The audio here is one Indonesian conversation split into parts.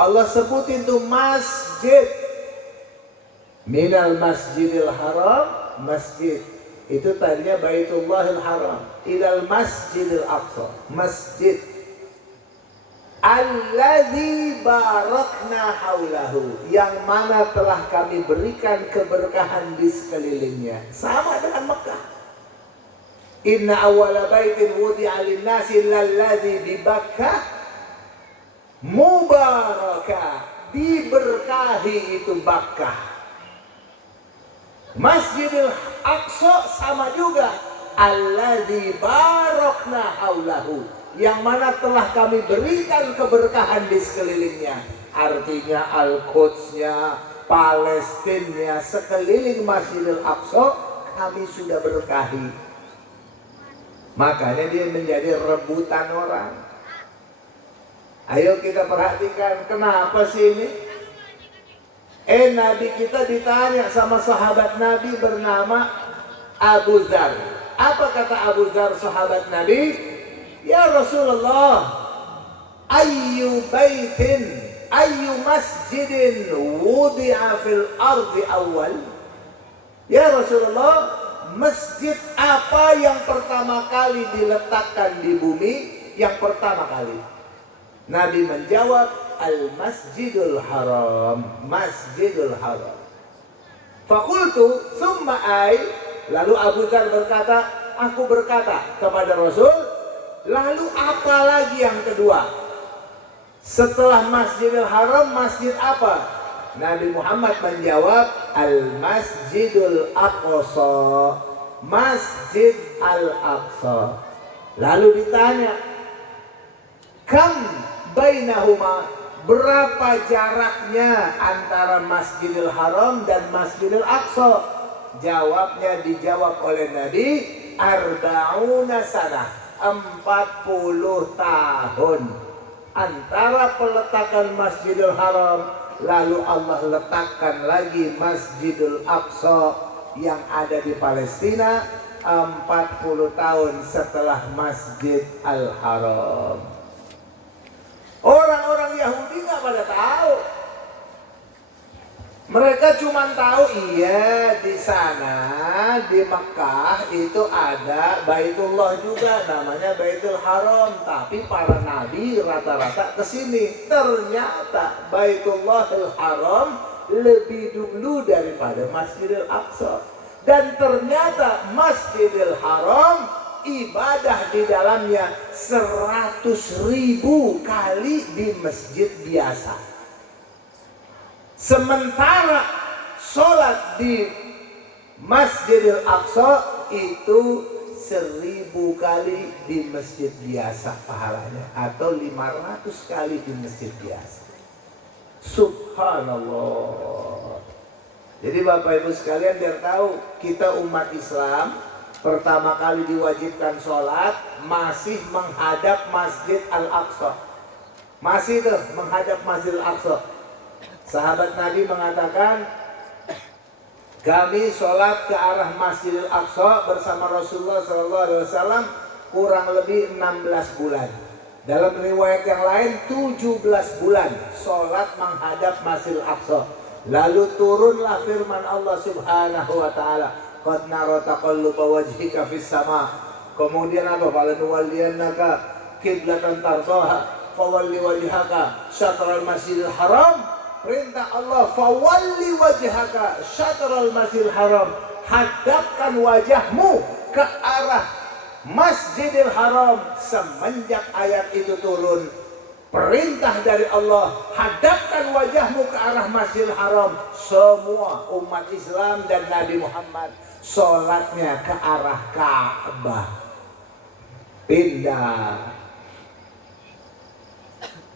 Allah sebutin tuh masjid. Minal masjidil haram, masjid itu tadinya Baitullahil Haram, ilal masjidil aqsa, masjid alladzi barakna haulahu, yang mana telah kami berikan keberkahan di sekelilingnya. Sama dengan Mekah. Inna awwala baitin wudi'a lin-nasi lalladzi bi Bakkah mubarakah, diberkahi itu Bakkah. Masjidil Aqsa sama juga, alladzi barakna haulahu, yang mana telah kami berikan keberkahan di sekelilingnya. Artinya Al-Qudsnya, Palestina, sekeliling Masjidil Aqsa kami sudah berkahi. Makanya dia menjadi rebutan orang. Ayo kita perhatikan, kenapa sih ini? Nabi kita ditanya sama sahabat Nabi bernama Abu Dzar. Apa kata Abu Dzar sahabat Nabi? Ya Rasulullah, ayyu baitin, ayyu masjidin wudi'a fil ardi awal. Ya Rasulullah, masjid apa yang pertama kali diletakkan di bumi? Yang pertama kali. Nabi menjawab, Al-Masjidul Haram, Masjidul Haram. Fakultu summa ay, lalu Abu Dzar berkata, aku berkata kepada Rasul, lalu apa lagi yang kedua? Setelah Masjidil Haram, masjid apa? Nabi Muhammad menjawab, Al-Masjidul Aqsa, Masjid Al-Aqsa. Lalu ditanya, kam bainahuma, berapa jaraknya antara Masjidil Haram dan Masjidil Aqsa? Jawabnya dijawab oleh Nabi, arba'una sanah, 40 tahun antara peletakan Masjidil Haram, lalu Allah letakkan lagi Masjidil Aqsa yang ada di Palestina 40 tahun setelah Masjid Al-Haram. Orang-orang Yahudi nggak pada tahu. Mereka cuma tahu iya di sana di Mekah itu ada Baitullah juga, namanya Baitul Haram. Tapi para nabi rata-rata ke sini. Ternyata Baitullahil Haram lebih dulu daripada Masjidil Aqsa. Dan ternyata Masjidil Haram ibadah di dalamnya 100.000 kali di masjid biasa. Sementara sholat di Masjidil Aqsa itu 1000 kali di masjid biasa pahalanya, atau 500 kali di masjid biasa. Subhanallah. Jadi Bapak Ibu sekalian biar tahu, kita umat Islam pertama kali diwajibkan sholat masih menghadap Masjid Al-Aqsa. Masih tuh menghadap Masjid Al-Aqsa. Sahabat Nabi mengatakan, kami sholat ke arah Masjid Al-Aqsa bersama Rasulullah SAW kurang lebih 16 bulan. Dalam riwayat yang lain 17 bulan sholat menghadap Masjid Al-Aqsa. Lalu turunlah firman Allah Subhanahu wa ta'ala, qad nara taqalluba wajhika fis sama. Kemudian apa? Falanuwalliyannaka qiblatan tardaha fawalli wajhaka syatral masjidil haram. Perintah Allah, fawalli wajhaka syatral masjidil haram, hadapkan wajahmu ke arah Masjidil Haram. Semenjak ayat itu turun, perintah dari Allah, hadapkan wajahmu ke arah Masjidil Haram. Semua umat Islam dan Nabi Muhammad sholatnya ke arah Ka'bah. Pindah.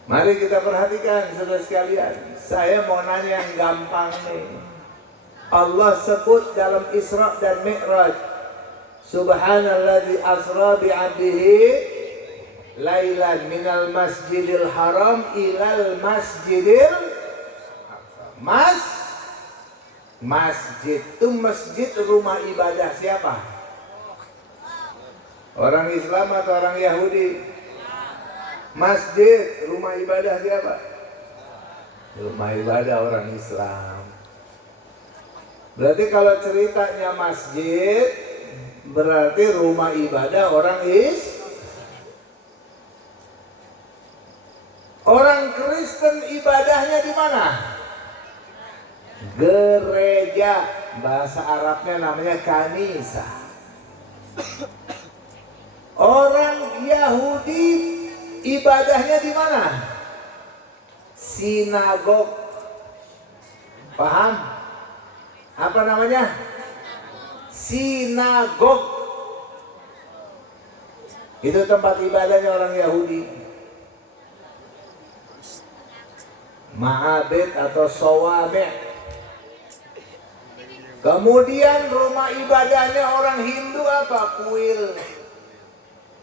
Mari kita perhatikan saudara sekalian. Saya mau nanya yang gampang nih. Allah sebut dalam Isra dan Mi'raj, Subhanalladzi asra bi'abdihi lailan minal masjidil haram ilal masjidil masjid. Itu masjid rumah ibadah siapa? Orang Islam atau orang Yahudi? Masjid rumah ibadah siapa? Rumah ibadah orang Islam. Berarti kalau ceritanya masjid, berarti rumah ibadah orang Orang Kristen ibadahnya di mana? Gereja. Bahasa Arabnya namanya kanisa. Orang Yahudi ibadahnya di mana? Sinagog. Paham? Apa namanya? Sinagog. Itu tempat ibadahnya orang Yahudi. Ma'abid atau sawame'. Kemudian rumah ibadahnya orang Hindu apa? Kuil.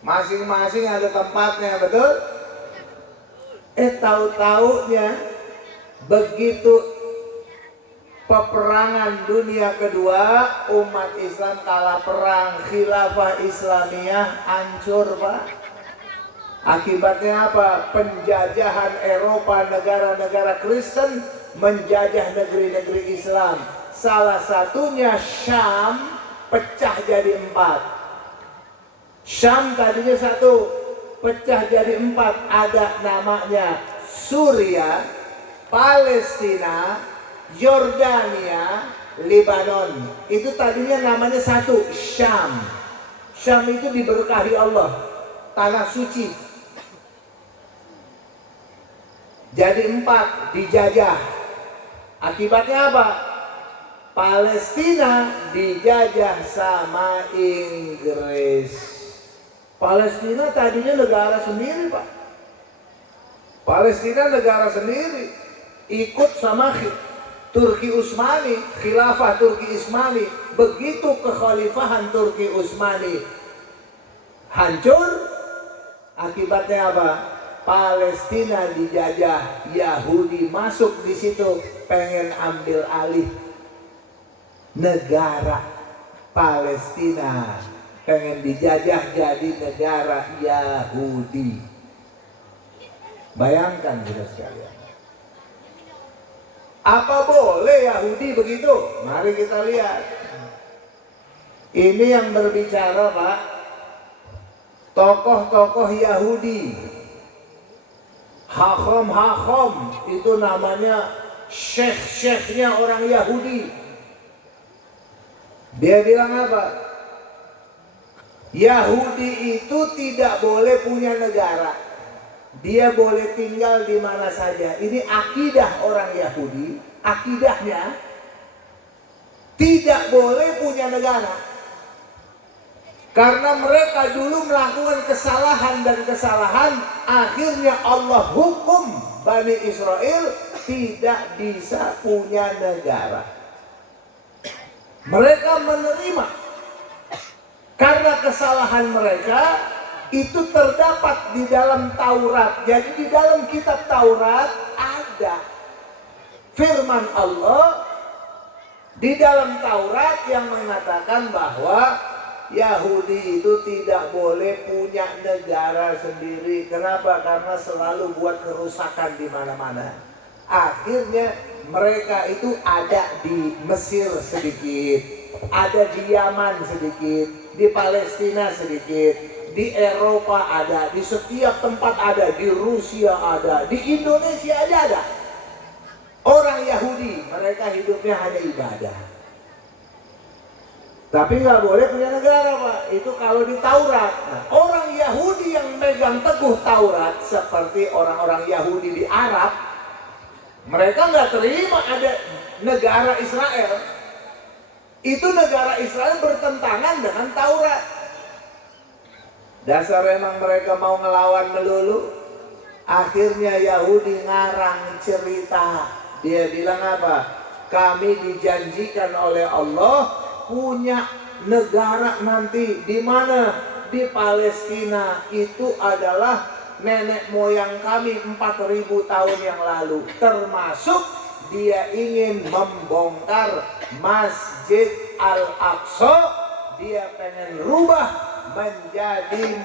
Masing-masing ada tempatnya, betul? Tahu-taunya begitu peperangan dunia kedua, umat Islam kalah perang, khilafah Islamiyah hancur, Pak. Akibatnya apa? Penjajahan Eropa, negara-negara Kristen menjajah negeri-negeri Islam. Salah satunya Syam pecah jadi 4. Syam tadinya 1, pecah jadi 4. Ada namanya Suriah, Palestina, Yordania, Lebanon. Itu tadinya namanya 1, Syam. Syam itu diberkahi Allah, tanah suci. Jadi 4 dijajah. Akibatnya apa? Palestina dijajah sama Inggris. Palestina tadinya negara sendiri, Pak. Palestina negara sendiri, ikut sama Turki Utsmani, khilafah Turki Utsmani. Begitu kekhalifahan Turki Utsmani hancur, akibatnya apa? Palestina dijajah, Yahudi masuk di situ, pengen ambil alih negara Palestina, pengen dijajah jadi negara Yahudi. Bayangkan kita sekalian. Apa boleh Yahudi begitu? Mari kita lihat. Ini yang berbicara, Pak, tokoh-tokoh Yahudi. Hakom itu namanya syekh-syekhnya orang Yahudi. Dia bilang apa? Yahudi itu tidak boleh punya negara. Dia boleh tinggal di mana saja. Ini akidah orang Yahudi. Akidahnya tidak boleh punya negara. Karena mereka dulu melakukan kesalahan dan kesalahan. Akhirnya Allah hukum Bani Israel tidak bisa punya negara. Mereka menerima karena kesalahan mereka itu terdapat di dalam Taurat. Jadi di dalam kitab Taurat ada firman Allah di dalam Taurat yang mengatakan bahwa Yahudi itu tidak boleh punya negara sendiri. Kenapa? Karena selalu buat kerusakan di mana-mana. Akhirnya mereka itu ada di Mesir sedikit, ada di Yaman sedikit, di Palestina sedikit, di Eropa ada, di setiap tempat ada, di Rusia ada, di Indonesia aja ada. Orang Yahudi, mereka hidupnya hanya ibadah. Tapi nggak boleh punya negara, Pak. Itu kalau di Taurat. Nah, orang Yahudi yang megang teguh Taurat, seperti orang-orang Yahudi di Arab, mereka nggak terima ada negara Israel. Itu negara Israel bertentangan dengan Taurat. Dasar emang mereka mau ngelawan melulu. Akhirnya Yahudi ngarang cerita. Dia bilang apa? Kami dijanjikan oleh Allah punya negara nanti. Di mana? Di Palestina. Itu adalah nenek moyang kami 4000 tahun yang lalu. Termasuk dia ingin membongkar Masjid Al-Aqsa. Dia pengen rubah menjadi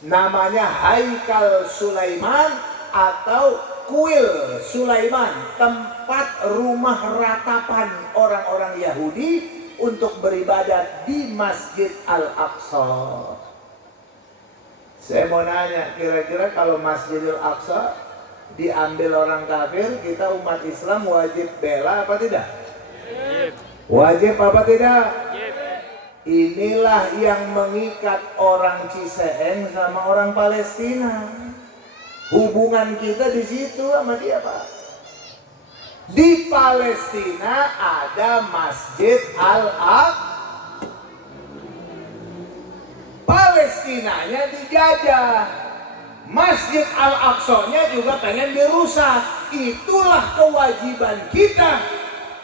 namanya Haikal Sulaiman atau kuil Sulaiman, tempat rumah ratapan orang-orang Yahudi untuk beribadat di Masjid Al-Aqsa. Saya mau nanya, kira-kira kalau Masjidil Aqsa diambil orang kafir, kita umat Islam wajib bela apa tidak? Wajib apa tidak? Inilah yang mengikat orang Ciseeng sama orang Palestina. Hubungan kita di situ sama dia, Pak. Di Palestina ada Masjid Al-Aqsa. Palestinanya dijajah. Masjid Al-Aqsa-nya juga pengen dirusak. Itulah kewajiban kita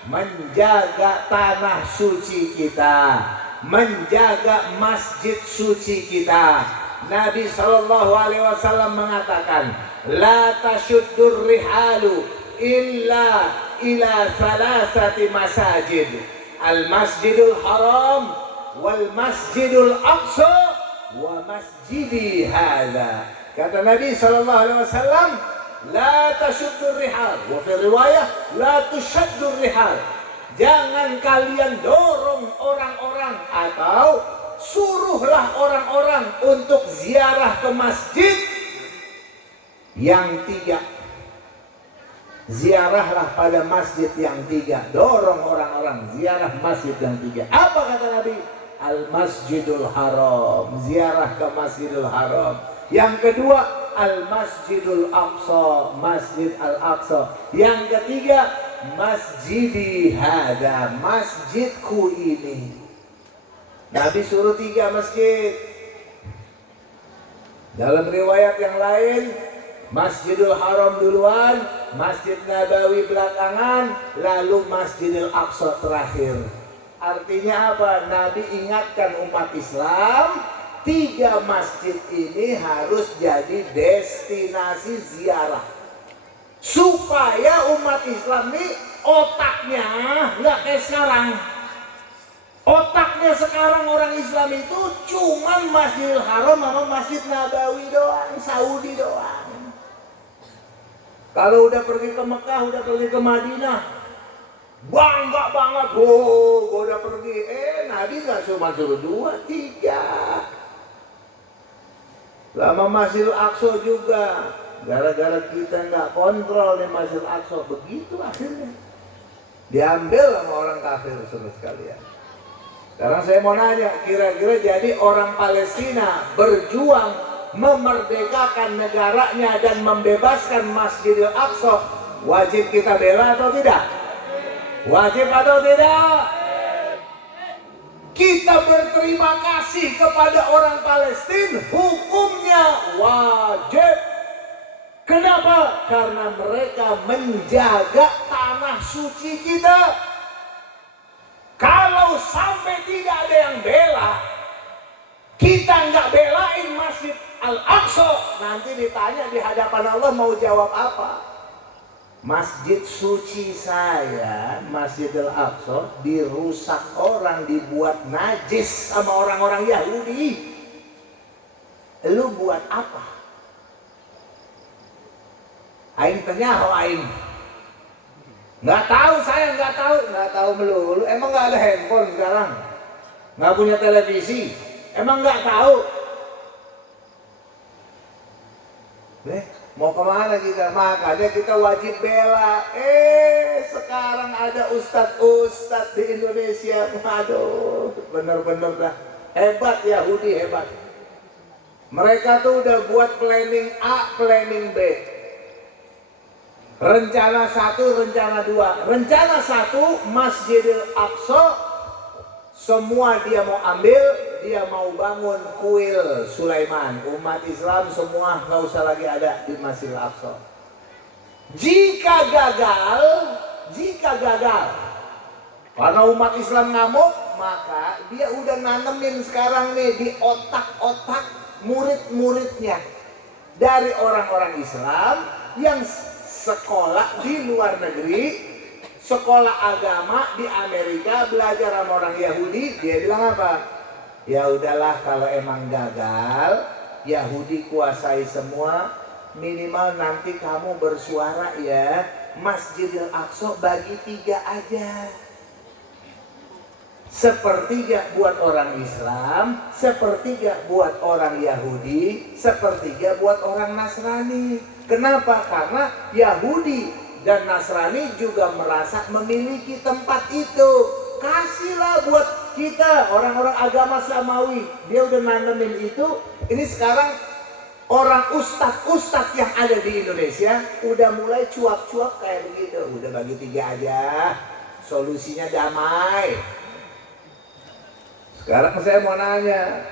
menjaga tanah suci kita, menjaga masjid suci kita. Nabi SAW mengatakan, la tashuddur rihalu illa ila thalathati masajid, al masjidul haram wal masjidul aqsa wa masjidi hadha. Kata Nabi SAW, la tashuddur rihal, wa fi riwayah la tushaddur rihal. Jangan kalian dorong orang-orang atau suruhlah orang-orang untuk ziarah ke masjid yang 3. Ziarahlah pada masjid yang 3. Dorong orang-orang ziarah masjid yang 3. Apa kata Nabi? Al-Masjidul Haram. Ziarah ke Masjidul Haram. Yang kedua, Al-Masjidul Aqsa. Masjid Al-Aqsa. Yang ketiga, Masjidi hada. Masjidku ini. Nabi suruh 3 masjid. Dalam riwayat yang lain, Masjidul Haram duluan, Masjid Nabawi belakangan, lalu Masjidil Aqsa terakhir. Artinya apa? Nabi ingatkan umat Islam, 3 masjid ini harus jadi destinasi ziarah. Supaya umat Islam ini otaknya nggak kayak sekarang. Otaknya sekarang orang Islam itu cuman Masjidil Haram sama Masjid Nabawi doang, Saudi doang. Kalau udah pergi ke Mekah, udah pergi ke Madinah, bangga banget, oh gua udah pergi. Nabi gak cuma suruh 2, 3. Lama Masjidil Aqsa juga, gara-gara kita nggak kontrol di Masjidil Aqsa, begitu akhirnya diambil sama orang kafir saudara sekalian. Sekarang saya mau nanya, kira-kira jadi orang Palestina berjuang memerdekakan negaranya dan membebaskan Masjidil Aqsa, wajib kita bela atau tidak? Wajib atau tidak? Kita berterima kasih kepada orang Palestina, hukumnya wajib. Kenapa? Karena mereka menjaga tanah suci kita. Kalau sampai tidak ada yang bela, kita nggak belain Masjid Al-Aqsa, nanti ditanya di hadapan Allah mau jawab apa? Masjid suci saya, Masjidil Aqsa, dirusak orang, dibuat najis sama orang-orang Yahudi. Lu buat apa? Aing tanya, aing nggak tahu, saya nggak tahu melulu. Emang nggak ada handphone sekarang? Nggak punya televisi? Emang nggak tahu? Mau kemana kita? Makanya kita wajib bela. Sekarang ada ustadz di Indonesia. Aduh, bener-bener dah hebat, Yahudi hebat. Mereka tuh udah buat planning A, planning B. Rencana 1, rencana 2. Rencana 1, Masjidil Aqsa, semua dia mau ambil, dia mau bangun kuil Sulaiman. Umat Islam semua nggak usah lagi ada di Masjidil Aqsa. Jika gagal, karena umat Islam ngamuk, maka dia udah nanemin sekarang nih di otak-otak murid-muridnya dari orang-orang Islam yang sekolah di luar negeri, sekolah agama di Amerika, belajar sama orang Yahudi. Dia bilang apa? Ya udahlah, kalau emang gagal, Yahudi kuasai semua, minimal nanti kamu bersuara ya, Masjidil Aqsa bagi 3 aja. Sepertiga buat orang Islam, sepertiga buat orang Yahudi, sepertiga buat orang Nasrani. Kenapa? Karena Yahudi dan Nasrani juga merasa memiliki tempat itu. Kasihlah buat kita orang-orang agama Samawi. Dia udah nanemin itu. Ini sekarang orang ustadz yang ada di Indonesia udah mulai cuap-cuap kayak begitu. Udah bagi 3 aja, solusinya damai. Sekarang saya mau nanya,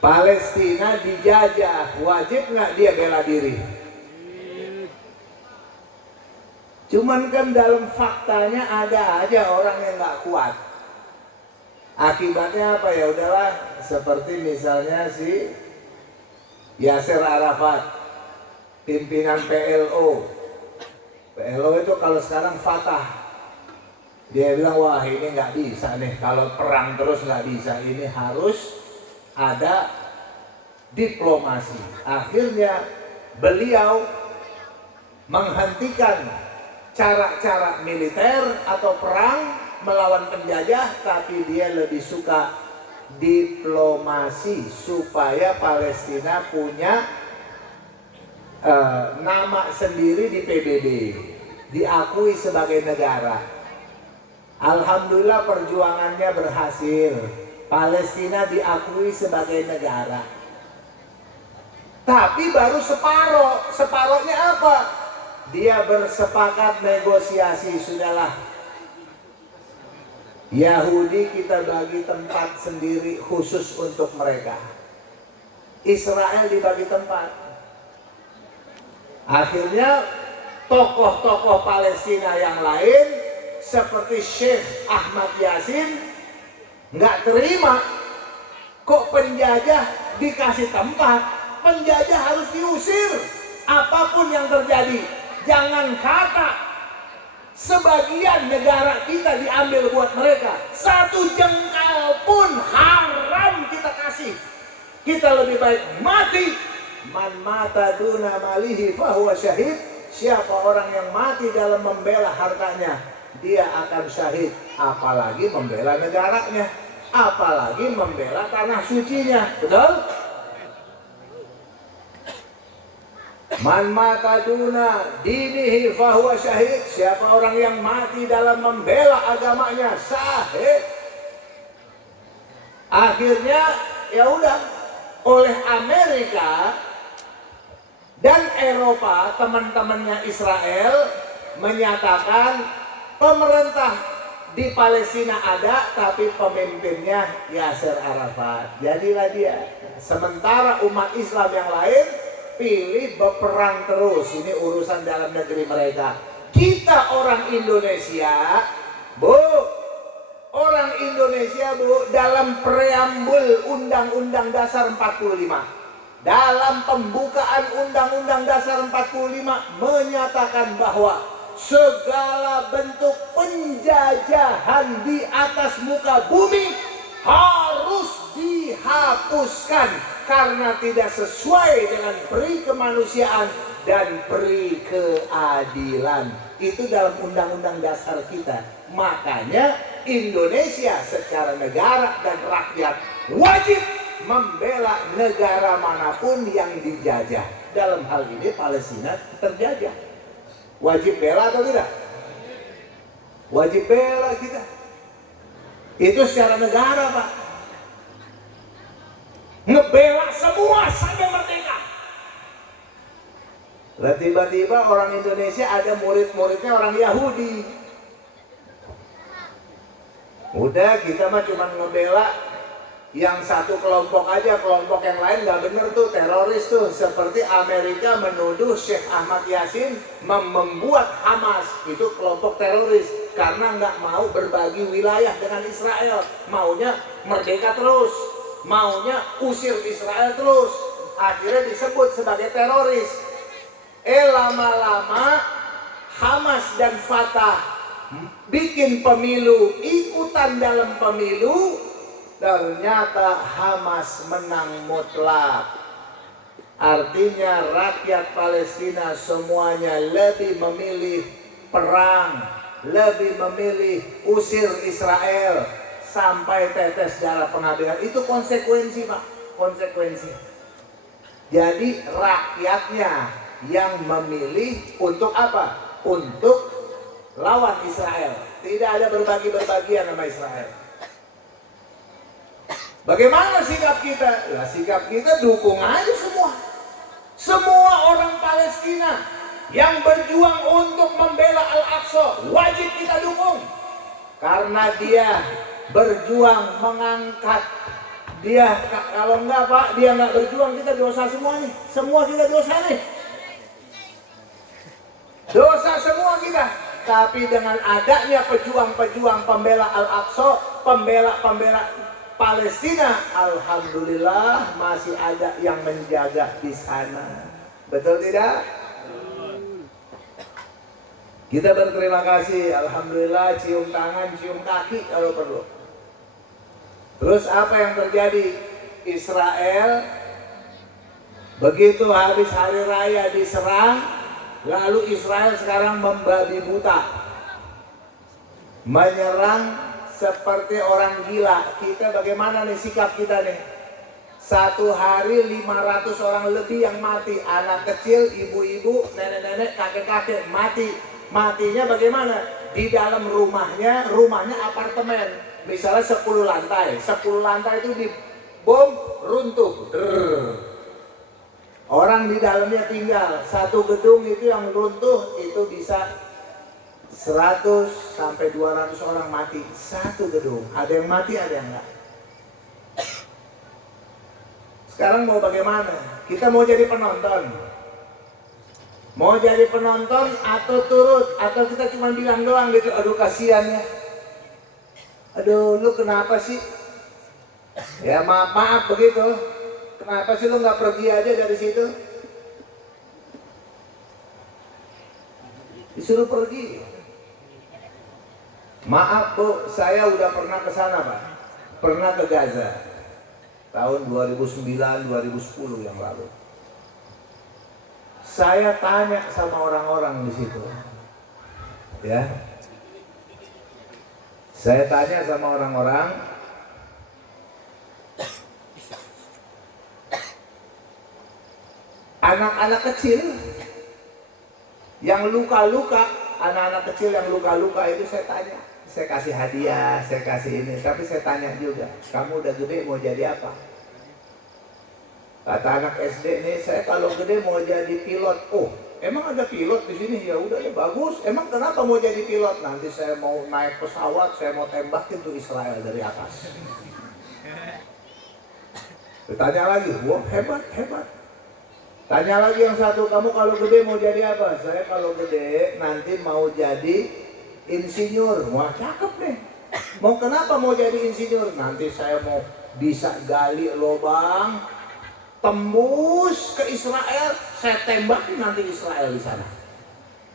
Palestina dijajah, wajib nggak dia bela diri? Cuman kan dalam faktanya ada aja orang yang nggak kuat. Akibatnya apa? Ya udahlah, seperti misalnya si Yasser Arafat, pimpinan PLO. PLO itu kalau sekarang Fatah. Dia bilang, wah ini nggak bisa nih, kalau perang terus nggak bisa, ini harus ada diplomasi. Akhirnya beliau menghentikan cara-cara militer atau perang melawan penjajah, tapi dia lebih suka diplomasi supaya Palestina punya nama sendiri di PBB, diakui sebagai negara. Alhamdulillah perjuangannya berhasil. Palestina diakui sebagai negara. Tapi baru separoh. Separohnya apa? Dia bersepakat negosiasi. Sudahlah, Yahudi kita bagi tempat sendiri khusus untuk mereka. Israel dibagi tempat. Akhirnya tokoh-tokoh Palestina yang lain seperti Syekh Ahmad Yasin nggak terima, kok penjajah dikasih tempat, penjajah harus diusir apapun yang terjadi. Jangan kata sebagian negara kita diambil buat mereka, 1 jengkal pun haram kita kasih. Kita lebih baik mati. Man mata duna malihi fahuwa syahid. Siapa orang yang mati dalam membela hartanya, dia akan syahid. Apalagi membela negaranya, apalagi membela tanah sucinya. Betul? Man mata duna dinihi fahuwa syahid. Siapa orang yang mati dalam membela agamanya, syahid. Akhirnya ya udah, oleh Amerika dan Eropa, teman-temannya Israel menyatakan pemerintah di Palestina ada, tapi pemimpinnya Yasser Arafat. Jadilah dia. Sementara umat Islam yang lain pilih berperang terus. Ini urusan dalam negeri mereka. Kita orang Indonesia, Bu, orang Indonesia, Bu, dalam preambul Undang-Undang Dasar 45, dalam pembukaan Undang-Undang Dasar 45 menyatakan bahwa segala bentuk penjajahan di atas muka bumi harus dihapuskan karena tidak sesuai dengan peri kemanusiaan dan peri keadilan. Itu dalam Undang-Undang Dasar kita. Makanya Indonesia secara negara dan rakyat wajib membela negara manapun yang dijajah. Dalam hal ini Palestina terjajah. Wajib bela atau tidak? Wajib bela kita. Itu secara negara, Pak. Ngebela semua sampai merdeka. Lah tiba-tiba orang Indonesia ada murid-muridnya orang Yahudi. Udah, kita mah cuma ngebela yang satu kelompok aja, kelompok yang lain nggak bener tuh, teroris tuh. Seperti Amerika menuduh Syekh Ahmad Yasin membuat Hamas itu kelompok teroris karena nggak mau berbagi wilayah dengan Israel, maunya merdeka terus, maunya usir Israel terus. Akhirnya disebut sebagai teroris. Lama-lama Hamas dan Fatah bikin pemilu, ikutan dalam pemilu. Ternyata Hamas menang mutlak. Artinya rakyat Palestina semuanya lebih memilih perang, lebih memilih usir Israel sampai tetes darah penghabisan. Itu konsekuensi, Pak, konsekuensi. Jadi rakyatnya yang memilih untuk apa? Untuk lawan Israel. Tidak ada berbagi-berbagian sama Israel. Bagaimana sikap kita? Lah sikap kita dukung aja semua. Semua orang Palestina yang berjuang untuk membela Al-Aqsa wajib kita dukung. Karena dia berjuang mengangkat. Dia, kalau enggak Pak, dia enggak berjuang, kita dosa semua nih. Semua kita dosa nih. Dosa semua kita. Tapi dengan adanya pejuang-pejuang pembela Al-Aqsa, pembela-pembela Palestina, alhamdulillah masih ada yang menjaga di sana. Betul tidak? Kita berterima kasih, alhamdulillah, cium tangan, cium kaki kalau perlu. Terus apa yang terjadi? Israel begitu habis hari raya diserang, lalu Israel sekarang membabi buta, menyerang seperti orang gila. Kita bagaimana nih sikap kita nih? Satu hari 500 orang lebih yang mati. Anak kecil, ibu-ibu, nenek-nenek, kakek-kakek mati. Matinya bagaimana? Di dalam rumahnya apartemen. Misalnya 10 lantai. 10 lantai itu dibom, runtuh. Orang di dalamnya tinggal. Satu gedung itu yang runtuh itu bisa 100 sampai 200 orang mati satu gedung. Ada yang mati, ada yang enggak. Sekarang mau bagaimana? Kita mau jadi penonton? Mau jadi penonton atau turut? Atau kita cuma bilang doang gitu, aduh kasihan ya. Aduh lu kenapa sih? Ya maaf begitu. Kenapa sih lu nggak pergi aja dari situ? Disuruh pergi. Maaf Bu, saya udah pernah ke sana Pak. Pernah ke Gaza. Tahun 2009-2010 yang lalu. Saya tanya sama orang-orang di situ. Ya. Saya tanya sama orang-orang, anak-anak kecil yang luka-luka, anak-anak kecil yang luka-luka itu saya tanya. Saya kasih hadiah, saya kasih ini, tapi saya tanya juga, kamu udah gede mau jadi apa? Kata anak SD nih, saya kalau gede mau jadi pilot. Oh, emang ada pilot di sini? Ya udah ya bagus. Emang kenapa mau jadi pilot? Nanti saya mau naik pesawat, saya mau tembakin tuh Israel dari atas. Ditanya lagi, wah hebat, hebat. Tanya lagi yang satu, kamu kalau gede mau jadi apa? Saya kalau gede nanti mau jadi insinyur. Wah cakep nih. Mau kenapa mau jadi insinyur? Nanti saya mau bisa gali lubang, tembus ke Israel, saya tembakin nanti Israel di sana.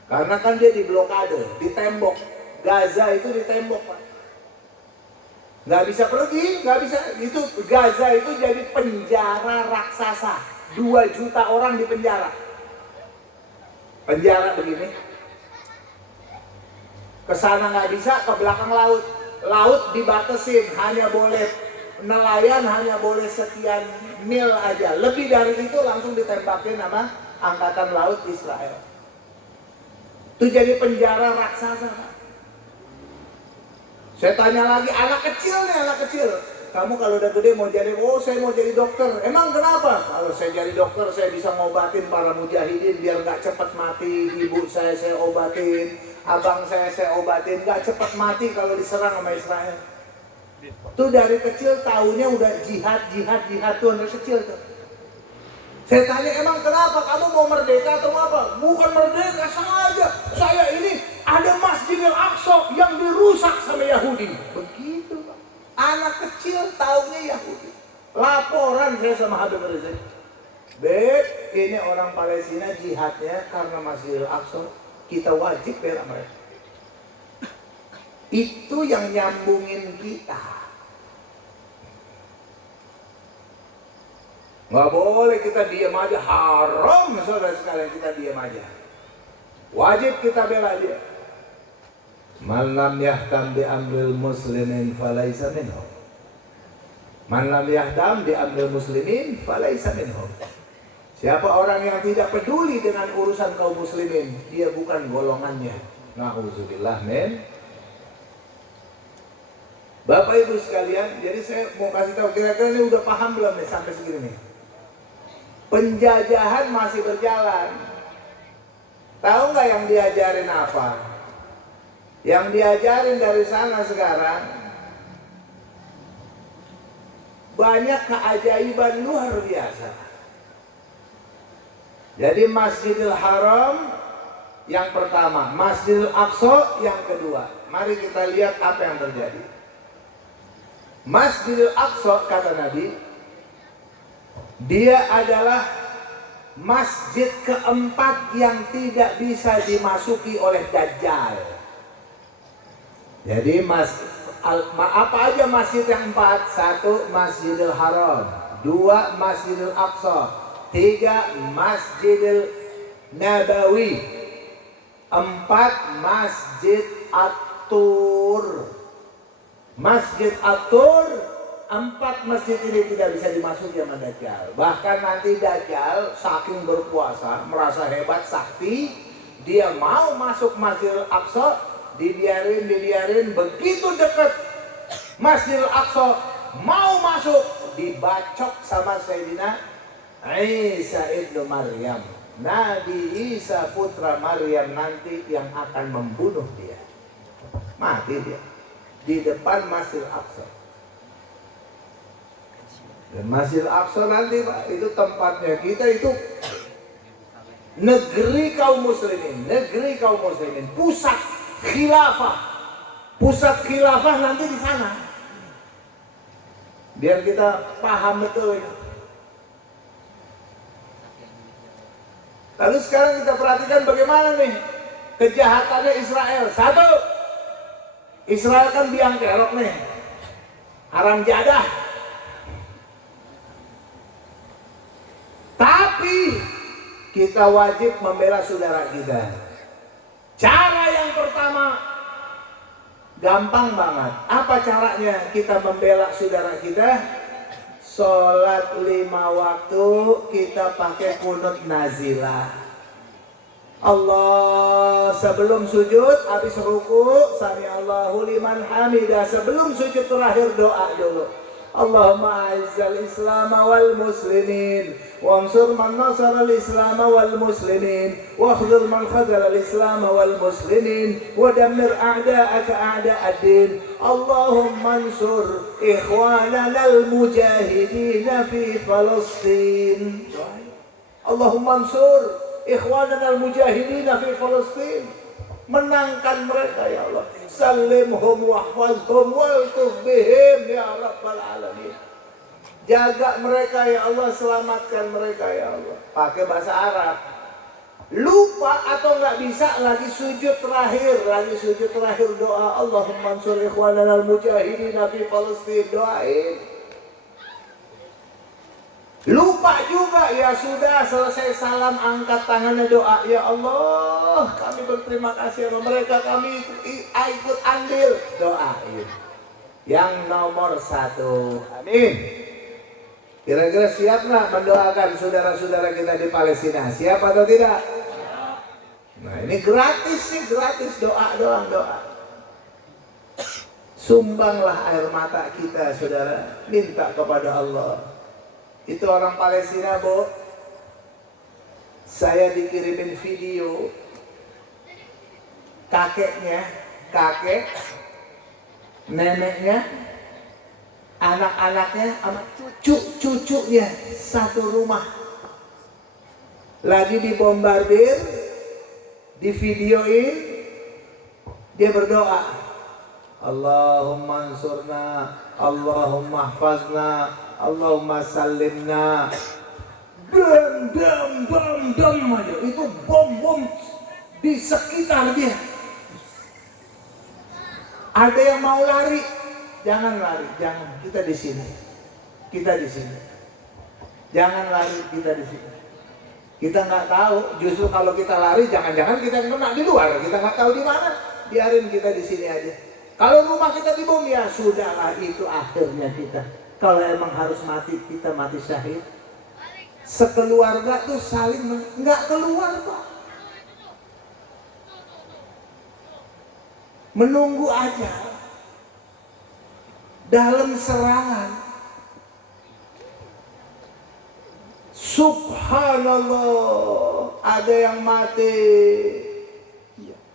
Karena kan dia di blokade, ditembok. Gaza itu ditembok Pak. Nggak bisa pergi, nggak bisa. Itu Gaza itu jadi penjara raksasa. 2 juta orang di penjara. Penjara begini. Ke sana nggak bisa, ke belakang laut. Laut dibatasin, hanya boleh nelayan, hanya boleh sekian mil aja. Lebih dari itu langsung ditembakin sama angkatan laut Israel. Itu jadi penjara raksasa. Saya tanya lagi, anak kecil nih, anak kecil. Kamu kalau udah gede mau jadi, oh saya mau jadi dokter. Emang kenapa? Kalau saya jadi dokter, saya bisa ngobatin para mujahidin biar nggak cepat mati. Ibu saya obatin, abang saya obatin, nggak cepat mati kalau diserang sama Israel. Tuh dari kecil taunya udah jihad tuh dari kecil tuh. Saya tanya, emang kenapa kamu mau merdeka atau apa? Bukan merdeka saja. Saya ini ada Masjidil Aqsa yang dirusak sama Yahudi. Begitu Pak. Anak kecil taunya Yahudi. Laporan saya sama Habib Rizik. Beb, ini orang Palestina jihadnya karena Masjidil Aqsa. Kita wajib bela mereka. Itu yang nyambungin kita. Nggak boleh kita diam aja, haram saudara sekalian kita diam aja. Wajib kita bela dia. Man lam yahtam bi amril muslimin falaysa minhum. Man lam yahtam bi amril muslimin falaysa minhum. Siapa orang yang tidak peduli dengan urusan kaum muslimin, dia bukan golongannya. Na'udzubillah min. Bapak Ibu sekalian, jadi saya mau kasih tahu, kira-kira ini udah paham belum nih sampai segini nih? Penjajahan masih berjalan. Tahu nggak yang diajarin apa? Yang diajarin dari sana sekarang banyak keajaiban luar biasa. Jadi Masjidil Haram yang pertama, Masjidil Aqsa yang kedua. Mari kita lihat apa yang terjadi. Masjidil Aqsa kata Nabi, dia adalah masjid keempat yang tidak bisa dimasuki oleh Dajjal. Jadi apa aja masjid yang empat? Satu, Masjidil Haram. Dua, Masjidil Aqsa. Tiga, Masjidil Nabawi. Empat, Masjid At-Tur. Masjid At-Tur, empat masjid ini tidak bisa dimasuki sama Dajjal. Bahkan nanti Dajjal saking berkuasa, merasa hebat, sakti, dia mau masuk Masjidil Aqsa, dibiarin, begitu dekat Masjidil Aqsa mau masuk, dibacok sama Sayyidina Isa ibnu Maryam. Nabi Isa putra Maryam nanti yang akan membunuh dia. Mati dia di depan Masjidil Aqsa. Dan Masjidil Aqsa nanti Pak, itu tempatnya kita, itu negeri kaum muslimin, pusat khilafah nanti di sana. Biar kita paham betul ya. Lalu sekarang kita perhatikan bagaimana nih kejahatannya Israel. Satu, Israel kan biang kerok nih, haram jadah. Tapi kita wajib membela saudara kita. Cara yang pertama gampang banget. Apa caranya kita membela saudara kita? Sholat 5 waktu kita pakai kunut nazilah. Allah sebelum sujud, habis ruku, sami Allahu liman hamidah. Sebelum sujud terakhir doa dulu. Allahumma a'izzal Islam wal muslimin wansur man nasara al-Islam wal muslimin wafdhil man khadala al-Islam wal muslimin wa dammir a'da'aka a'da'ad-din. Allahumma ansur ikhwanana al-mujahidin fi Palestin. Allahumma ansur ikhwanana al-mujahidin fi Palestin. Menangkan mereka ya Allah. Salimhum wahfazhum waltuf bihim ya Rabbal Alamin. Jaga mereka ya Allah, selamatkan mereka ya Allah. Pakai bahasa Arab. Lupa atau nggak bisa lagi sujud terakhir doa Allahumma ansur ikhwanana al-mujahidin fi Palestin, doain. Lupa juga, ya sudah selesai salam angkat tangannya doa, ya Allah kami berterima kasih sama mereka, kami ikut andil, doain. Yang nomor 1, amin. Kira-kira siap nggak mendoakan saudara-saudara kita di Palestina? Siap atau tidak? Nah ini gratis sih, gratis, doa doang, doa. Sumbanglah air mata kita saudara, minta kepada Allah. Itu orang Palestina, Bu. Saya dikirimin video kakek, neneknya, anak-anaknya, sama cucunya satu rumah. Lagi dibombardir, divideoin, dia berdoa. Allahumma ansurna, Allahumma hafazna, Allahumma salimna. Dam aja. Itu bom di sekitar dia. Ada yang mau lari, jangan lari, jangan. Kita di sini. Jangan lari kita di sini. Kita nggak tahu. Justru kalau kita lari, jangan-jangan kita yang kena di luar. Kita nggak tahu di mana. Biarin kita di sini aja. Kalau rumah kita di bumi, ya sudahlah, itu akhirnya kita. Kalau emang harus mati, kita mati syahid. Sekeluarga tuh saling nggak keluar, Pak. Menunggu aja. Dalam serangan. Subhanallah, ada yang mati,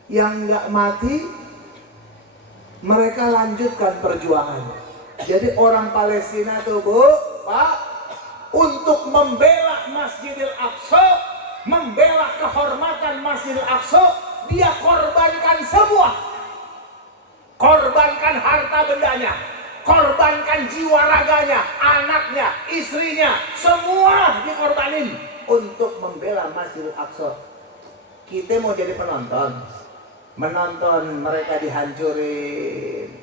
yang nggak mati, mereka lanjutkan perjuangannya. Jadi orang Palestina tuh, Bu, Pak, untuk membela Masjidil Aqsa, membela kehormatan Masjidil Aqsa, dia korbankan semua, korbankan harta bendanya, korbankan jiwa raganya, anaknya, istrinya, semua dikorbanin untuk membela Masjidil Aqsa. Kita mau jadi penonton, menonton mereka dihancurin.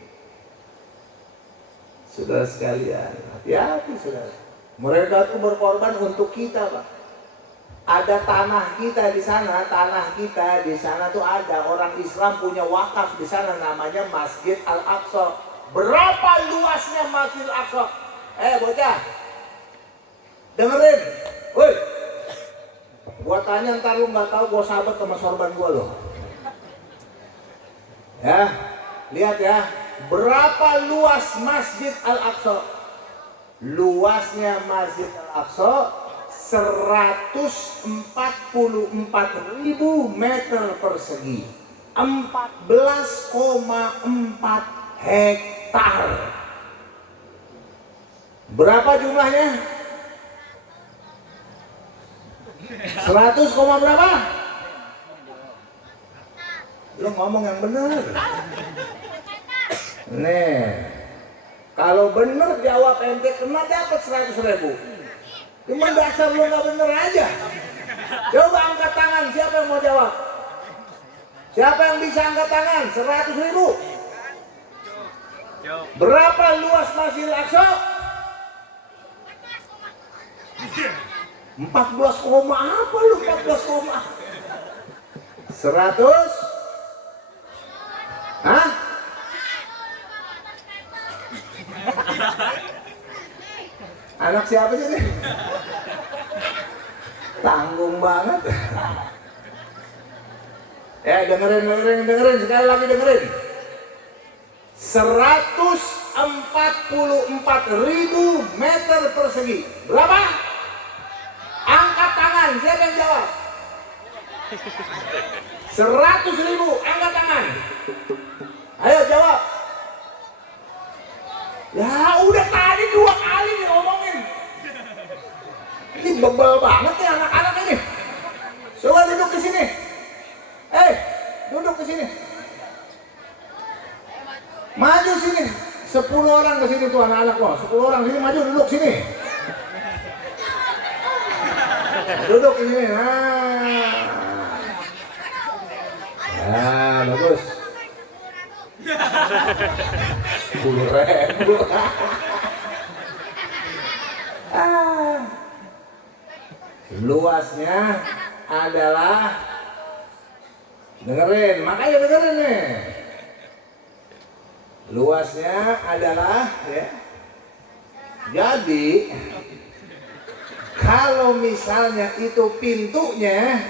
Saudara sekalian, hati-hati saudara. Mereka itu berkorban untuk kita, Pak. Ada tanah kita di sana, tuh ada orang Islam punya wakaf di sana, namanya Masjid Al-Aqsa. Berapa luasnya Masjid Al-Aqsa? Bocah, dengerin, woi. Gua tanya ntar lu nggak tahu, gua sahabat sama sorban gua loh. Ya, lihat ya, berapa luas Masjid Al-Aqsa? Luasnya Masjid Al-Aqsa 144.000 meter persegi, 14,4 hektar. Berapa jumlahnya? 100, berapa? Lu ngomong yang bener. Nih, kalau bener jawab ente kena dapat 100.000. Cuma dasar lu nggak bener aja. Coba angkat tangan, siapa yang mau jawab? Siapa yang bisa angkat tangan? 100.000. Berapa luas Masjidil Aqsa? 14, apa lu 14, 100? Hah? Anak siapa sih nih? Tanggung banget. Ya, dengerin, sekali lagi dengerin. 144.000 meter persegi. Berapa? Angkat tangan, siapa yang jawab? 100.000, angkat tangan. Ayo jawab. Ya udah tadi 2 kali nih ngomongin. Ini bebel banget nih anak-anak ini. Coba duduk di sini. Duduk di sini. Maju sini. 10 orang ke sini tuh anak-anak lo. 10 orang sini maju, duduk sini. Duduk di sini. Nah, bagus. 10.000. Luasnya adalah, dengerin, makanya dengerin nih. Luasnya adalah, ya. Jadi kalau misalnya itu pintunya,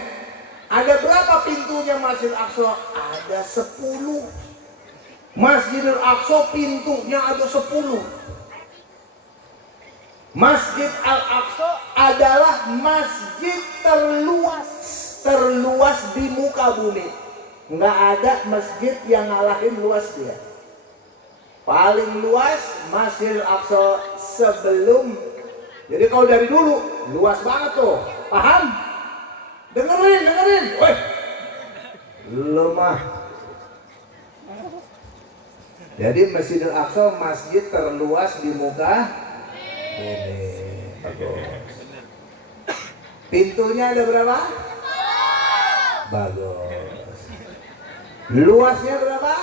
ada berapa pintunya Masjidil Aqsa? Ada 10. Masjidil Aqsa pintunya ada 10. Masjid Al-Aqsa adalah masjid terluas di muka bumi. Nggak ada masjid yang ngalahin luas dia. Paling luas Masjid Al-Aqsa sebelum. Jadi kalau dari dulu luas banget tuh, paham? Dengerin. Woi, lemah. Jadi Masjid Al-Aqsa masjid terluas di muka bumi. Bagus. Pintunya ada berapa? Bagus. Luasnya berapa?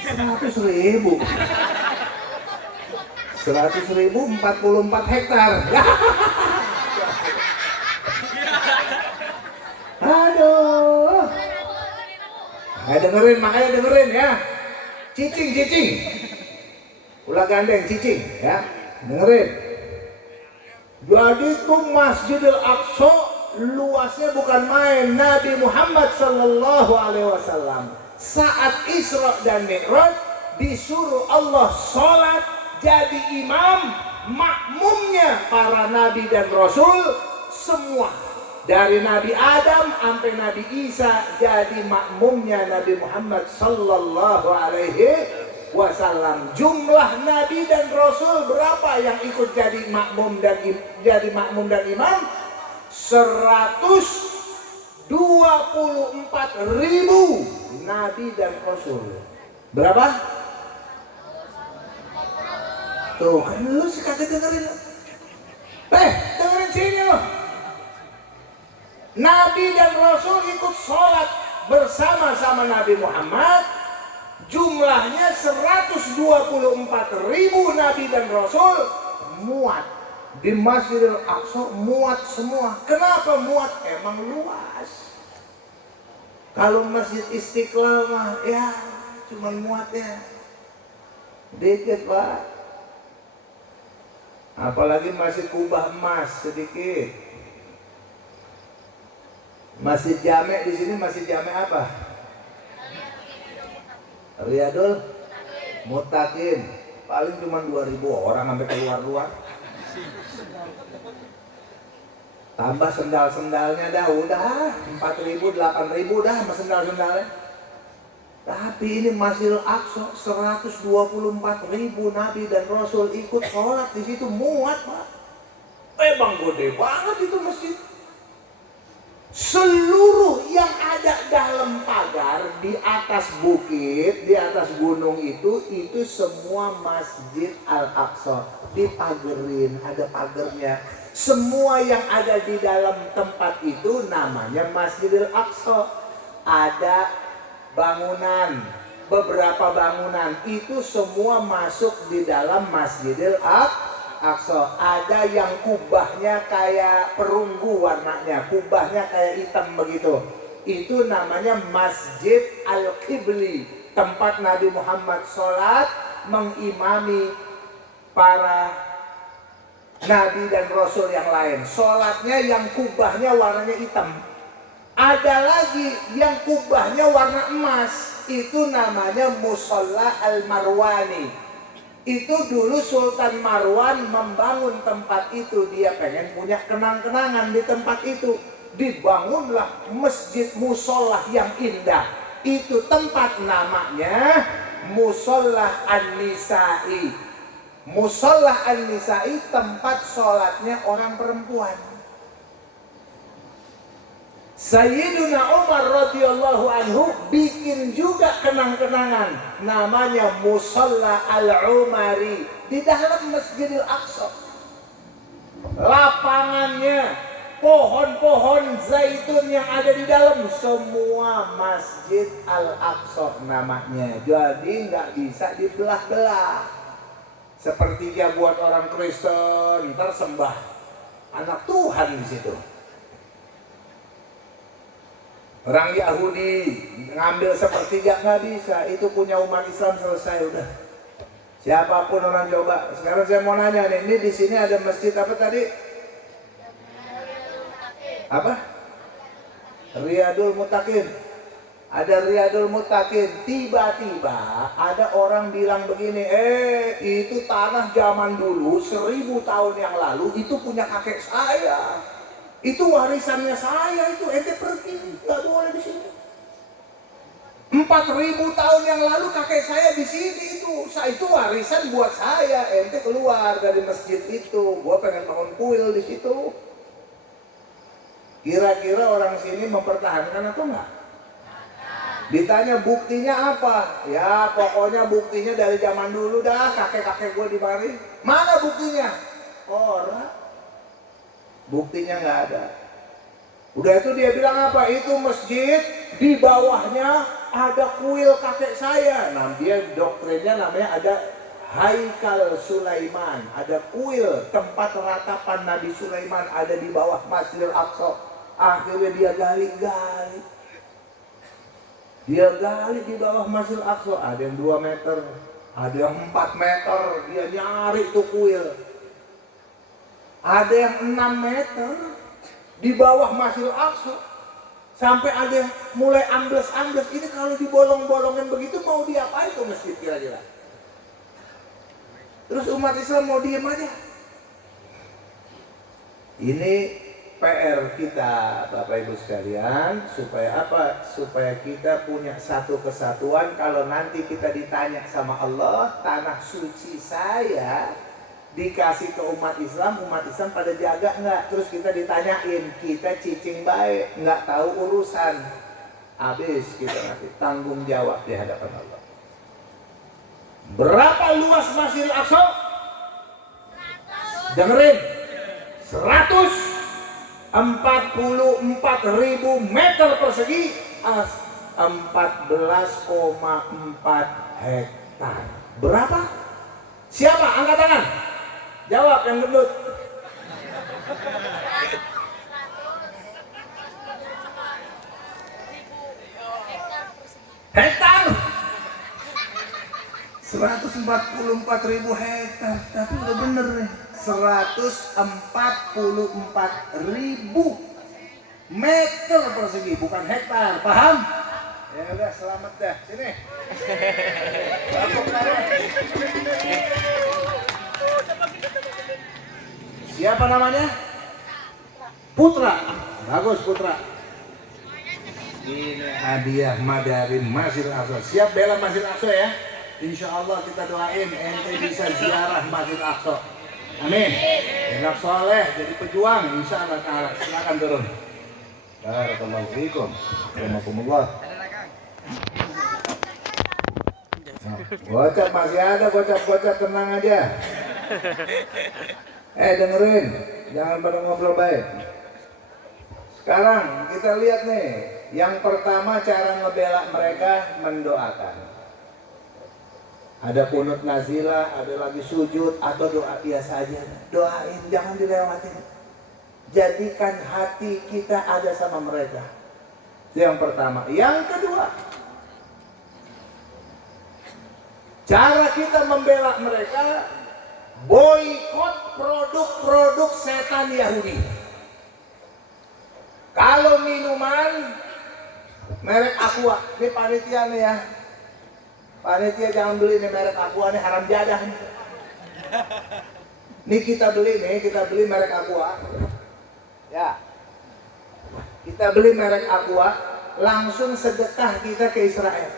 100.000. 100.000 44 hektar. Aduh. Dengerin, makanya dengerin ya. Cicing. Ulah gandeng cicing ya. Dengerin. Jadi tuh Masjidil Aqsa luasnya bukan main. Nabi Muhammad sallallahu alaihi wasallam saat Isra dan Mi'raj disuruh Allah sholat jadi imam, makmumnya para nabi dan rasul semua. Dari Nabi Adam sampai Nabi Isa jadi makmumnya Nabi Muhammad sallallahu alaihi wasallam. Jumlah nabi dan rasul berapa yang ikut jadi makmum dan imam? 124.000 nabi dan rasul. Berapa? Tuh kan lu sih kagak dengerin. Dengerin sini loh. Nabi dan Rasul ikut sholat bersama-sama Nabi Muhammad. Jumlahnya 124.000 Nabi dan Rasul muat di Masjidil Aqsa, muat semua. Kenapa muat? Emang luas. Kalau Masjid Istiqlal mah ya cuma muatnya dikit pak. Apalagi Masjid Kubah emas sedikit. Masjid Jame di sini Masjid Jame apa? Riyadul Muttaqin. Paling cuma 2.000 orang sampai keluar-luar. Tambah sendal-sendalnya dah udah 4.000 8.000 dah sama sendal-sendalnya. Tapi ini Masjidil Aqsa 124.000 nabi dan rasul ikut sholat di situ muat pak. Emang gede banget itu masjid. Seluruh yang ada dalam pagar di atas bukit, di atas gunung itu semua Masjid Al-Aqsa. Dipagerin, ada pagernya. Semua yang ada di dalam tempat itu namanya Masjidil Aqsa. Ada bangunan, beberapa bangunan itu semua masuk di dalam Masjidil Aqsa. Ada yang kubahnya kayak perunggu warnanya, kubahnya kayak hitam begitu. Itu namanya Masjid Al-Qibli, tempat Nabi Muhammad sholat mengimami para nabi dan rasul yang lain. Sholatnya yang kubahnya warnanya hitam. Ada lagi yang kubahnya warna emas, itu namanya Musholla Al-Marwani. Itu dulu Sultan Marwan membangun tempat itu. Dia pengen punya kenang-kenangan di tempat itu. Dibangunlah masjid musolah yang indah. Itu tempat namanya Musholla An-Nisa'i. Musholla An-Nisa'i tempat sholatnya orang perempuan. Sayyiduna Umar radhiyallahu anhu bikin juga kenang-kenangan namanya Musholla Al-Umari di dalam Masjidil Aqsa. Lapangannya, pohon-pohon zaitun yang ada di dalam semua Masjid Al-Aqsa namanya. Jadi nggak bisa dibelah-belah. Sepertiga buat orang Kristen, ntar sembah anak Tuhan di situ. Orang Yahudi ngambil sepertiga nggak bisa, itu punya umat Islam selesai udah. Siapapun orang coba. Sekarang saya mau nanya nih, ini di sini ada masjid apa tadi? Apa? Riyadul Muttaqin. Ada Riyadul Muttaqin. Tiba-tiba ada orang bilang begini, itu tanah zaman dulu 1000 tahun yang lalu itu punya kakek saya. Itu warisannya saya, itu ente pergi, nggak boleh di sini. 4.000 tahun yang lalu kakek saya di sini itu warisan buat saya. Ente keluar dari masjid itu, gua pengen bangun kuil di situ. Kira-kira orang sini mempertahankan atau enggak? Ditanya buktinya apa? Ya pokoknya buktinya dari zaman dulu dah, kakek-kakek gua di mari. Mana buktinya? Orang. Buktinya nggak ada. Udah itu dia bilang apa? Itu masjid di bawahnya ada kuil kakek saya. Nah dia doktrinnya namanya ada Haikal Sulaiman, ada kuil tempat ratapan Nabi Sulaiman ada di bawah Masjidil Aqsa. Akhirnya dia gali-gali. Dia gali di bawah Masjidil Aqsa, ada yang 2 meter, ada yang 4 meter, dia nyari tuh kuil. Ada yang 6 meter di bawah Masjidil Aqsa. Sampai ada yang mulai ambles-ambles. Ini kalau dibolong-bolongin begitu mau diapain tuh masjid kira-kira? Terus umat Islam mau diem aja. Ini PR kita Bapak Ibu sekalian. Supaya apa? Supaya kita punya satu kesatuan. Kalau nanti kita ditanya sama Allah, tanah suci saya dikasih ke umat Islam pada jaga nggak? Terus kita ditanyain, kita cicing baik, nggak tahu urusan. Habis kita nanti tanggung jawab di hadapan Allah. Berapa luas Masjidil Aqsa? Dengerin, 144.000 meter persegi, 14,4 hektar. Berapa? Siapa? Angkat tangan. Jawab yang gendut. Hektar. 144.000 hektar. Tapi udah bener nih. 144.000 meter persegi, bukan hektar. Paham? Ya udah, selamat dah. Sini. Siapa namanya? Putra. Bagus Putra. Ini hadiah dari Masjidil Aqsa. Siap bela Masjidil Aqsa ya? Insya Allah kita doain ente bisa ziarah Masjidil Aqsa. Amin. Enak soleh jadi pejuang. Insya Allah Ta'ala. Silakan turun. Barakallahu fiikum. Alhamdulillah. Gocap masih ada, gocap tenang aja. Dengerin, jangan pada ngobrol baik. Sekarang kita lihat nih, yang pertama cara ngebela mereka mendoakan. Ada kunut nazilah, ada lagi sujud atau doa biasa aja. Doain, jangan dilewatin. Jadikan hati kita ada sama mereka. Itu yang pertama. Yang kedua, cara kita membela mereka, boikot produk-produk setan Yahudi. Kalau minuman merek Aqua, ini panitia nih ya. Panitia jangan beli nih merek Aqua, nih haram jadah nih. Nih kita beli merek Aqua. Ya. Kita beli merek Aqua, langsung sedekah kita ke Israel.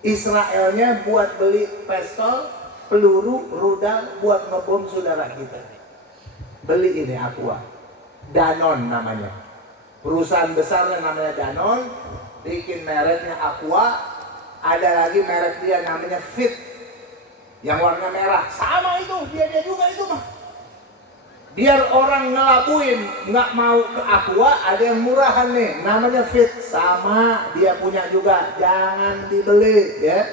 Israelnya buat beli pistol, peluru, rudal buat ngebom saudara kita. Beli ini Aqua. Danone namanya. Perusahaan besarnya namanya Danone, bikin mereknya Aqua. Ada lagi merek dia namanya Fit yang warna merah. Sama itu, dia juga itu mah. Biar orang ngelabuin, nggak mau ke Aqua, ada yang murahan nih, namanya Fit. Sama, dia punya juga. Jangan dibeli ya.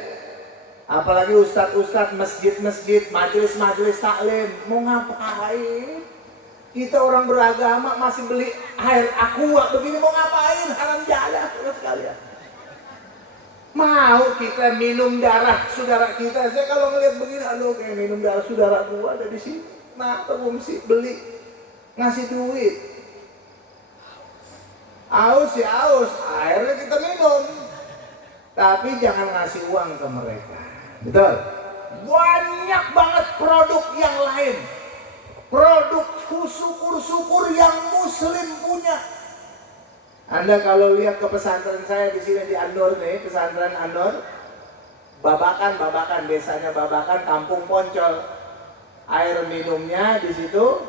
Apalagi ustadz-ustadz, masjid-masjid, majelis-majelis taklim, mau ngapain? Kita orang beragama masih beli air Aqua begini, mau ngapain? Haram jalan sekalian. Mau kita minum darah saudara kita? Saya kalau ngeliat begini, aduh kayak minum darah saudara gua ada di sini. Nah, mesti beli, ngasih duit. Aus ya aus, airnya kita minum. Tapi jangan ngasih uang ke mereka. Betul? Banyak banget produk yang lain. Produk syukur-syukur yang muslim punya. Anda kalau lihat ke pesantren saya di sini di An-Nur nih, pesantren An-Nur, Babakan, desanya Babakan, Kampung Poncol. Air minumnya di situ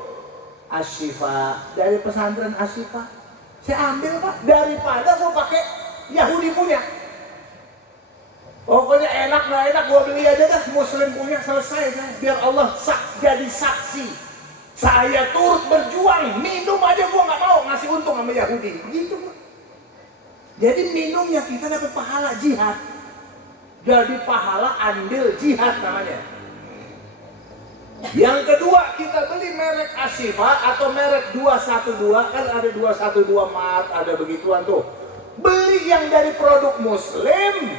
Asyifa, dari pesantren Asyifa. Saya ambil Pak, daripada gua pakai Yahudi punya. Pokoknya enak nggak enak gua beli aja dah, muslim punya, selesai saya. Biar Allah jadi saksi. Saya turut berjuang, minum aja gua nggak mau ngasih untung sama Yahudi. Begitu Pak. Jadi minumnya kita dapat pahala jihad. Jadi pahala andil jihad namanya. Yang kedua, kita beli merek Ashifa atau merek 212, kan ada 212 Mart, ada begituan tuh. Beli yang dari produk Muslim.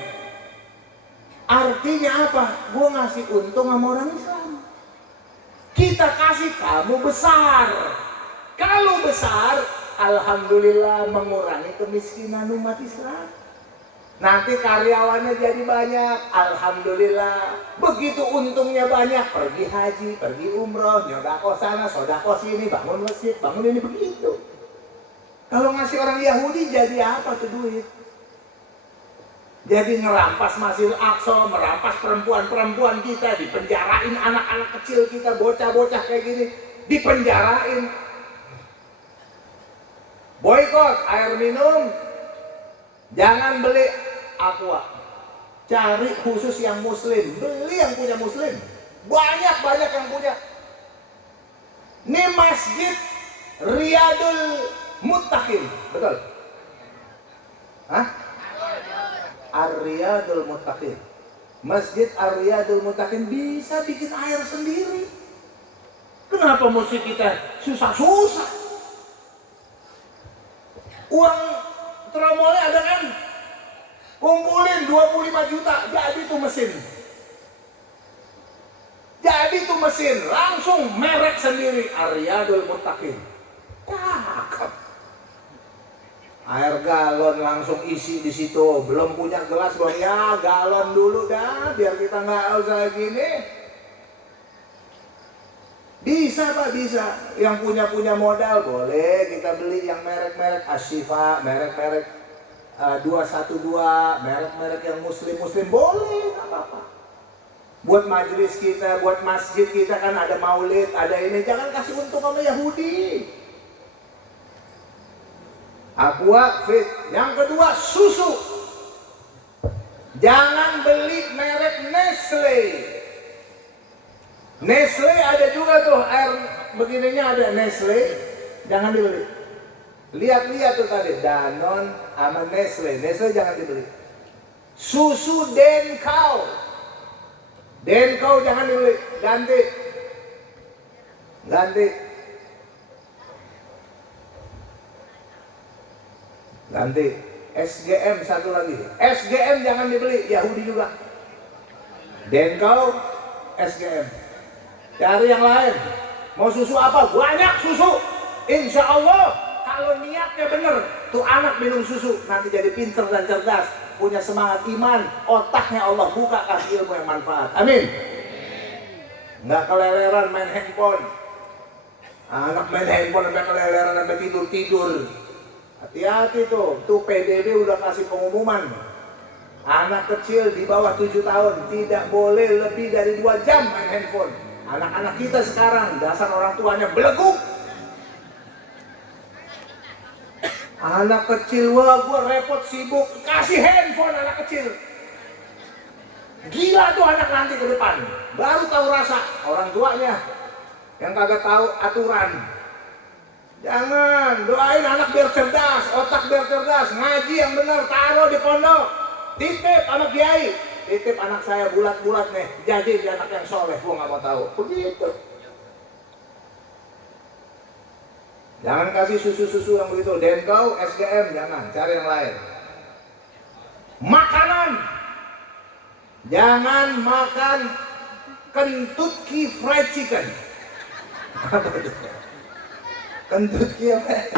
Artinya apa? Gue ngasih untung sama orang Islam. Kita kasih kamu besar. Kalau besar, alhamdulillah mengurangi kemiskinan umat Islam. Nanti karyawannya jadi banyak, alhamdulillah. Begitu untungnya banyak, pergi haji, pergi umroh, nyodako sana, sodako sini, bangun masjid, bangun ini, begitu. Kalau ngasih orang Yahudi jadi apa tuh duit? Jadi ngerampas Masjidil Aqsa, merampas perempuan-perempuan kita, dipenjarain anak-anak kecil kita, bocah-bocah kayak gini, dipenjarain. Boykot air minum, jangan beli Aqua. Cari khusus yang Muslim, beli yang punya Muslim. Banyak-banyak yang punya. Ini Masjid Riyadul Muttaqin, betul? Hah? Ar-Riyadul Muttaqin. Masjid Ar-Riyadul Muttaqin bisa bikin air sendiri. Kenapa mesti kita susah-susah? Uang tromolnya ada kan? Kumpulin 25 juta, jadi tuh mesin. Jadi tuh mesin, langsung merek sendiri, Ar-Riyadul Muttaqin. Cakep. Air galon langsung isi di situ. Belum punya gelas, bang, ya galon dulu dah, biar kita nggak usah gini. Bisa Pak, bisa. Yang punya modal boleh kita beli yang merek-merek Ashifa, merek-merek 212, merek-merek yang muslim boleh, nggak apa-apa. Buat majelis kita, buat masjid kita kan ada maulid, ada ini, jangan kasih untung sama Yahudi. Aqua Fit. Yang kedua, susu. Jangan beli merek Nestle. Nestle ada juga tuh, air begininya ada Nestle. Jangan dibeli. Lihat-lihat tuh tadi, Danone sama Nestle. Nestle jangan dibeli. Susu Denkau. Denkau jangan dibeli. Ganti. SGM satu lagi. SGM jangan dibeli, Yahudi juga. Denkau, SGM. Cari yang lain. Mau susu apa? Banyak susu. Insya Allah kalau niatnya bener, tuh anak minum susu nanti jadi pinter dan cerdas, punya semangat iman, otaknya Allah buka, kasih ilmu yang manfaat. Amin. Nggak keleleran main handphone. Anak main handphone sampai keleleran, sampai tidur. Hati-hati tuh PBB udah kasih pengumuman. Anak kecil di bawah 7 tahun tidak boleh lebih dari 2 jam main handphone. Anak-anak kita sekarang, dasar orang tuanya beleguk. Anak kecil, wah gua repot sibuk, kasih handphone anak kecil. Gila tuh anak nanti ke depan, baru tahu rasa orang tuanya yang kagak tahu aturan. Jangan, doain anak biar cerdas, otak biar cerdas, ngaji yang benar, taruh di pondok, titip anak kiai, titip anak saya bulat-bulat nih, jadi anak yang soleh, gua nggak mau tahu, begitu. Jangan kasih susu-susu yang begitu, Denkau, SGM, jangan, cari yang lain. Makanan, jangan makan Kentucky Fried Chicken. Kentucky apa?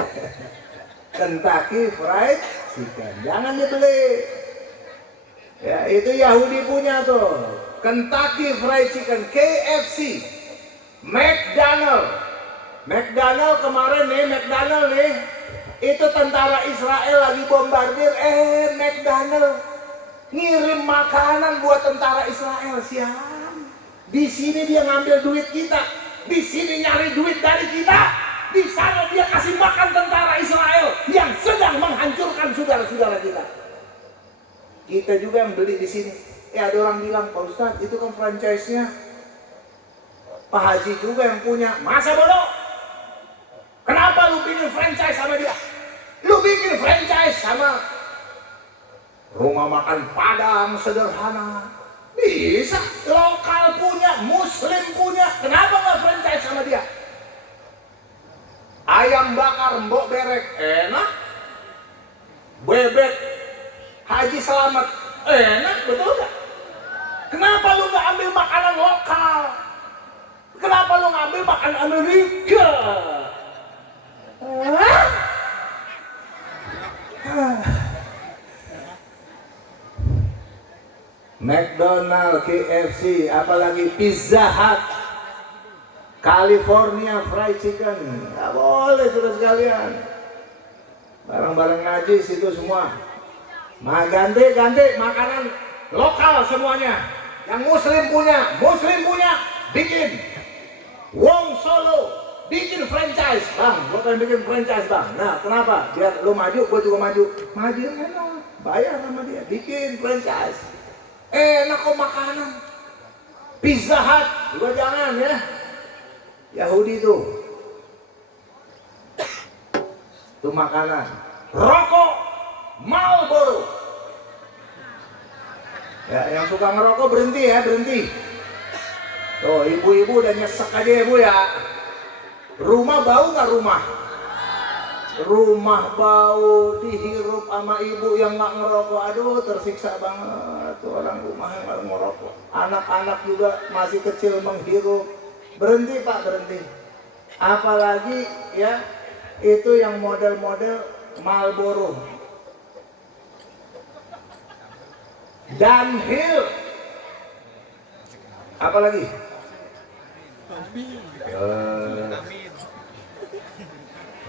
Kentucky Fried Chicken. Jangan dibeli. Ya, itu Yahudi punya tuh. Kentucky Fried Chicken, KFC, McDonald kemarin nih, McDonald nih, itu tentara Israel lagi bombardir, McDonald ngirim makanan buat tentara Israel. Sialan. Di sini dia ngambil duit kita, di sini nyari duit dari kita. Di sana dia kasih makan tentara Israel yang sedang menghancurkan saudara-saudara kita. Kita juga yang beli di sini. Ada orang bilang, Pak Ustadz itu kan franchise-nya Pak Haji juga yang punya. Masa bodoh? Kenapa lu bikin franchise sama dia? Lu bikin franchise sama rumah makan Padang sederhana. Bisa, lokal punya punya, Muslim punya, kenapa nggak franchise sama dia? Ayam bakar Mbok Berek enak, bebek Haji Selamat enak, betul nggak? Kenapa lu nggak ambil makanan lokal? Kenapa lu ngambil makanan Amerika? McDonald, KFC, apalagi Pizza Hut, California Fried Chicken, nggak boleh terus sekalian. Barang-barang najis itu semua. Ganti makanan lokal semuanya. Yang Muslim punya, bikin. Wong Solo, bikin franchise, bang. Gue pengen bikin franchise, bang. Nah, kenapa? Biar lo maju, gue juga maju. Maju enak, bayar sama dia, bikin franchise. Enak kok makanan. Pizza Hut, juga jangan ya. Yahudi tuh makanan. Rokok Marlboro. Ya, yang suka ngerokok berhenti ya, berhenti. Tuh, ibu-ibu udah nyesek aja ya, Bu ya. Rumah bau nggak rumah? Rumah bau, dihirup sama ibu yang nggak ngerokok. Aduh, tersiksa banget tuh orang rumah yang nggak ngerokok. Anak-anak juga masih kecil menghirup. Berhenti Pak, berhenti. Apalagi ya, itu yang model-model Marlboro. Dunhill. Apalagi?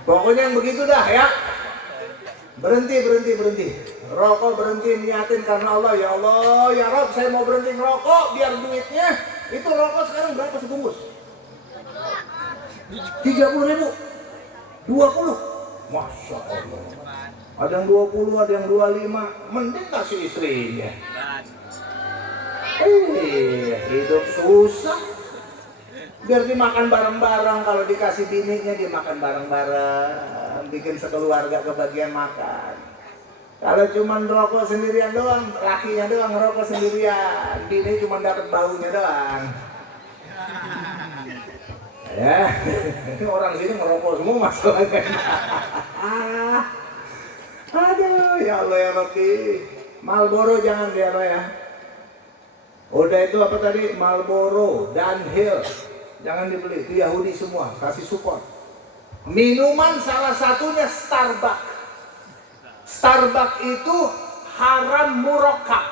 Pokoknya yang begitu dah ya. Berhenti. Rokok berhenti, niatin karena Allah. Ya Allah, ya Rob, saya mau berhenti ngerokok biar duitnya. Itu rokok sekarang berapa sebungkus? 30.000, 20. Masya Allah. Ada yang 20, ada yang 25. Mending kasih istrinya. Hidup susah. Biar dimakan bareng-bareng. Kalau dikasih bininya dimakan bareng-bareng. Bikin sekeluarga kebagian makan. Kalau cuma rokok sendirian doang, lakinya doang ngerokok sendirian, bini cuma dapat baunya doang. Ya, orang sini ngerokok semua masalahnya. Aduh, ya Allah ya Rabbi. Marlboro jangan dia ya. Udah itu apa tadi? Marlboro, Dunhill, jangan dibeli. Itu Yahudi semua, kasih support. Minuman salah satunya Starbucks. Starbucks itu haram murakkab.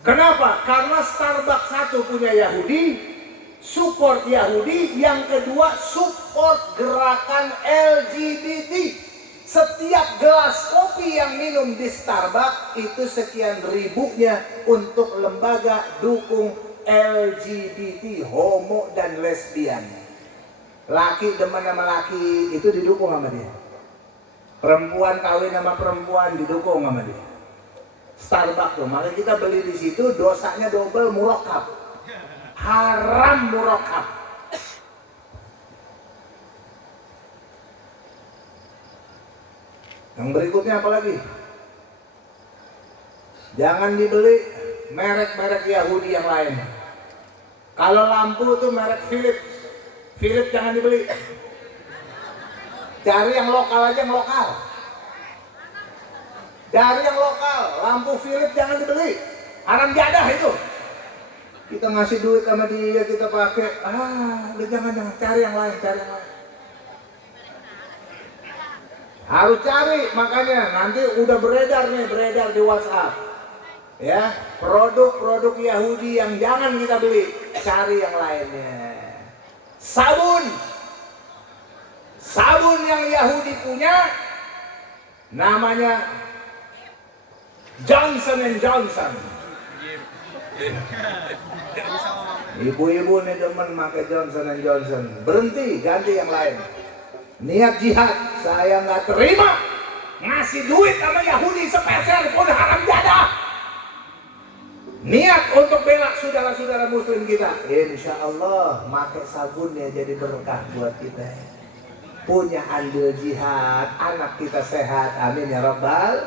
Kenapa? Karena Starbucks satu punya Yahudi, support Yahudi, yang kedua support gerakan LGBT. Setiap gelas kopi yang minum di Starbucks itu sekian ribunya untuk lembaga dukung LGBT, homo dan lesbian. Laki demen sama laki itu didukung sama dia. Perempuan kawin sama perempuan didukung sama dia. Starbucks tuh, makanya kita beli di situ, dosanya double, murakkab. Haram murakkab. Yang berikutnya apa lagi? Jangan dibeli merek-merek Yahudi yang lain. Kalau lampu tuh merek Philips. Philips jangan dibeli. Cari yang lokal aja, yang lokal. Cari yang lokal. Lampu Philips jangan dibeli. Haram jadah itu. Kita ngasih duit sama dia, kita pakai. Udah jangan. Cari yang lain, Harus cari, makanya nanti udah beredar di WhatsApp. Ya, produk-produk Yahudi yang jangan kita beli. Cari yang lainnya. Sabun yang Yahudi punya namanya Johnson & Johnson. Ibu-ibu nih demen pakai Johnson & Johnson. Berhenti, ganti yang lain. Niat jihad, saya nggak terima ngasih duit sama Yahudi sepeser pun, haram jadah. Niat untuk bela saudara-saudara muslim kita, insya Allah pakai sabunnya jadi berkah buat kita. Punya andil jihad, anak kita sehat, amin ya rabbal.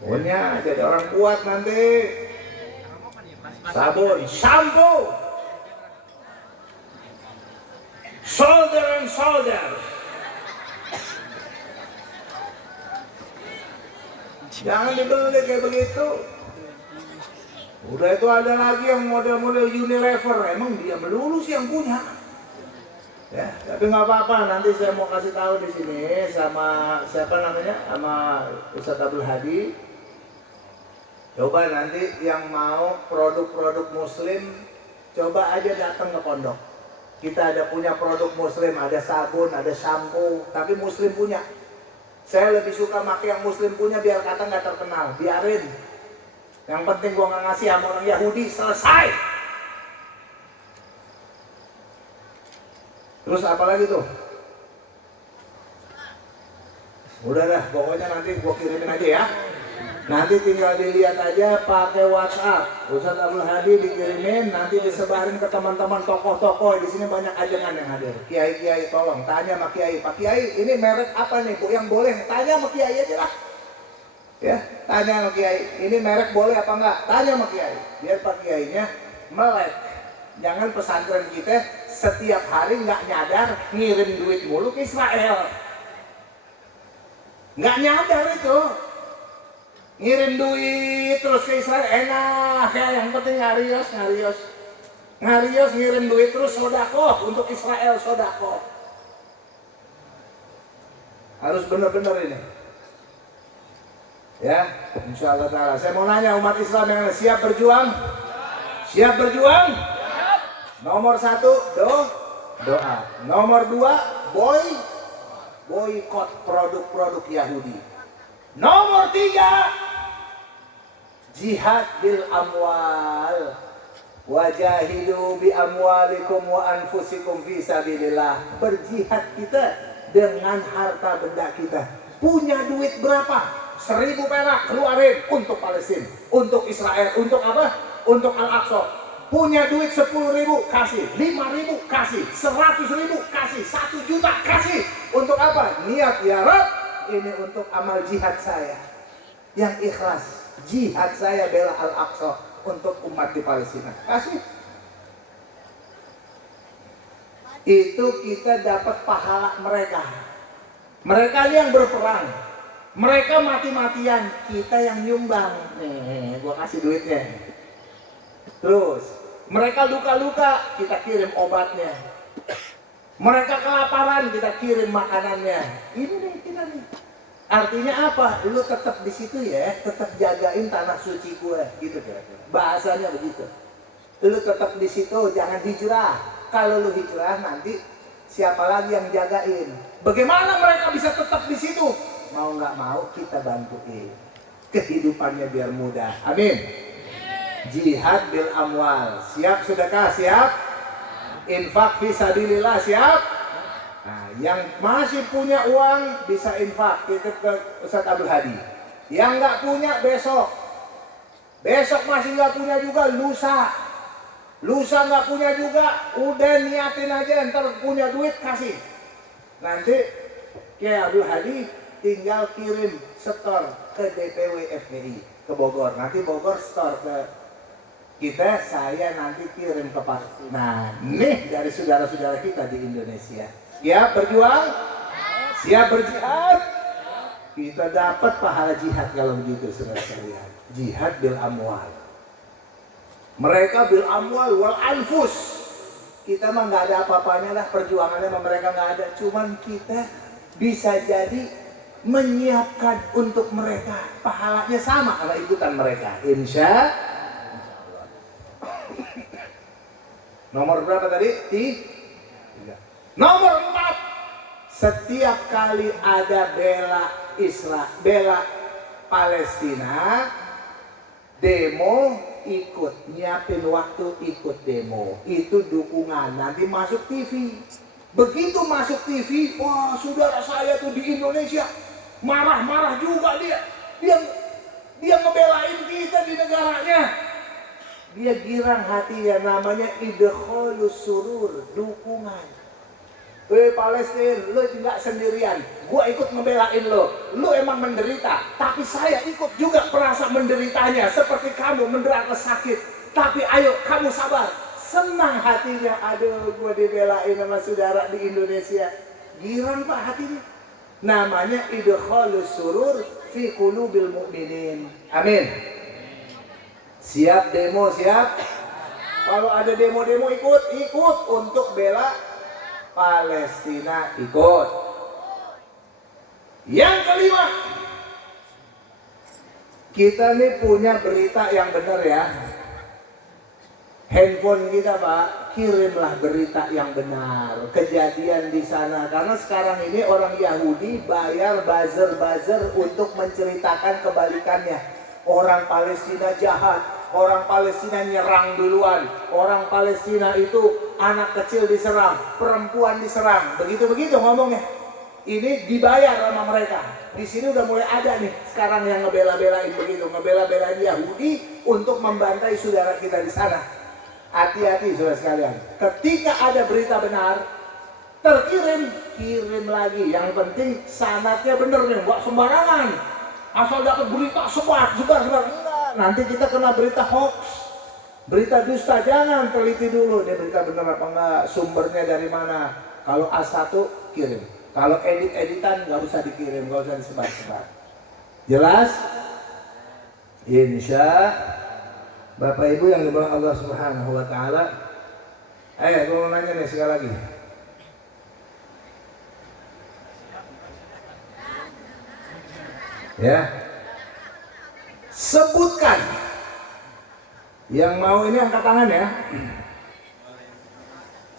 Punya jadi orang kuat nanti. sabun, shampoo, shoulder and shoulder. Jangan dibeli kayak begitu. Udah itu ada lagi yang model-model Unilever, emang dia melulu sih yang punya. Ya, tapi nggak apa-apa. Nanti saya mau kasih tahu di sini sama siapa namanya, sama Ustadz Abdul Hadi. Coba nanti yang mau produk-produk Muslim, coba aja datang ke pondok. Kita ada punya produk Muslim, ada sabun, ada shampoo, tapi Muslim punya. Saya lebih suka pakai yang Muslim punya biar kata nggak terkenal, biarin. Yang penting gua nggak ngasih sama orang Yahudi, selesai. Terus apa lagi tuh? Udah dah, pokoknya nanti gua kirimin aja ya. Nanti tinggal dilihat aja pakai WhatsApp. Ustadz Abdul Hadi dikirimin, nanti disebarin ke teman-teman tokoh-tokoh. Di sini banyak ajengan yang hadir. Kiai-kiai tolong tanya sama Kiai, Pak Kiai ini merek apa nih Bu yang boleh? Tanya sama Kiai aja lah. Ya, tanya sama Kiai, ini merek boleh apa enggak? Tanya sama Kiai, biar Pak Kiainya melek. Jangan pesantren kita setiap hari nggak nyadar ngirim duit mulu ke Israel. Nggak nyadar itu. Ngirim duit terus ke Israel enak ya, yang penting ngarios ngirim duit terus sodakoh untuk Israel, sodakoh harus benar-benar ini ya, insya Allah ta'ala. Saya mau nanya umat Islam yang siap berjuang? Siap berjuang? Nomor 1 doa. Nomor 2 boykot produk-produk Yahudi. Nomor 3 jihad bil amwal, wajahidu bi amwalikum wa anfusikum fi sabilillah. Berjihad kita dengan harta benda kita. Punya duit berapa? 1000 perak keluarin untuk Palestina, untuk Israel, untuk apa? Untuk Al-Aqsa. Punya duit 10.000 kasih, 5.000 kasih, 100.000 kasih, 1 juta kasih. Untuk apa? Niat ya Rabb, ini untuk amal jihad saya yang ikhlas. Jihad saya bela Al-Aqsa untuk umat di Palestina. Kasih. Itu kita dapat pahala mereka. Mereka yang berperang. Mereka mati-matian, kita yang nyumbang. Nih, gua kasih duitnya. Terus, mereka luka-luka, kita kirim obatnya. Mereka kelaparan, kita kirim makanannya. Ini nih, kita nih. Artinya apa? Lu tetap di situ ya, tetap jagain tanah suci gue, gitu kira-kira. Bahasanya begitu. Lu tetap di situ, jangan hijrah. Kalau lu hijrah nanti siapa lagi yang jagain? Bagaimana mereka bisa tetap di situ? Mau nggak mau kita bantuin. Kehidupannya biar mudah. Amin. Jihad bil amwal. Siap sedekah, siap. Infak fi sabilillah, siap. Nah, yang masih punya uang bisa infak, titip ke Ustadz Abdul Hadi. Yang nggak punya besok masih nggak punya juga, lusa nggak punya juga, udah niatin aja, ntar punya duit kasih. Nanti Kiai Abdul Hadi tinggal kirim setor ke DPW FPI ke Bogor. Nanti Bogor setor ke kita, saya nanti kirim ke Pak. Nah, nih dari saudara-saudara kita di Indonesia. Siap berjuang? Siap berjihad? Kita dapat pahala jihad kalau begitu, saudara sekalian. Jihad bil amwal. Mereka bil amwal wal anfus. Kita mah nggak ada apa-apanya lah, perjuangannya sama mereka nggak ada. Cuman kita bisa jadi menyiapkan untuk mereka. Pahalanya sama kalau ikutan mereka. Insya Allah. Nomor berapa tadi? 3. Nomor 4, setiap kali ada bela Palestina, demo ikut, nyiapin waktu ikut demo. Itu dukungan, nanti masuk TV. Begitu masuk TV, wah saudara saya tuh di Indonesia marah-marah juga dia. Dia ngebelain kita di negaranya. Dia girang hati, ya namanya idkhalus surur, dukungan. Palestina, lu tidak sendirian. Gua ikut ngebelain lo. Lu emang menderita, tapi saya ikut juga merasa menderitanya. Seperti kamu menderita sakit. Tapi ayo kamu sabar. Senang hatinya, aduh gue dibelain sama saudara di Indonesia. Girang Pak hatinya. Namanya idkhalus surur fi qulubil mu'minin. Amin. Siap demo, siap. Kalau ada demo-demo ikut untuk bela Palestina, ikut. Yang kelima, kita nih punya berita yang benar ya. Handphone kita Pak, kirimlah berita yang benar, kejadian di sana. Karena sekarang ini orang Yahudi bayar buzzer untuk menceritakan kebalikannya. Orang Palestina jahat, orang Palestina nyerang duluan, orang Palestina itu anak kecil diserang, perempuan diserang, begitu-begitu ngomongnya. Ini dibayar sama mereka. Di sini udah mulai ada nih sekarang yang ngebela-belain begitu, ngebela-belain Yahudi untuk membantai saudara kita di sana. Hati-hati saudara sekalian. Ketika ada berita benar, kirim lagi. Yang penting sanadnya bener nih, nggak sembarangan. Asal dapat berita sebar. Enggak. Nanti kita kena berita hoax, berita dusta. Jangan teliti dulu dia berita benar apa enggak, sumbernya dari mana. Kalau A1 kirim. Kalau editan nggak usah dikirim, nggak usah disebar-sebar. Jelas? Insya Bapak Ibu yang dimuliakan Allah Subhanahu wa taala. Gue mau nanya nih sekali lagi. Ya. Sebutkan. Yang mau ini angkat tangan ya.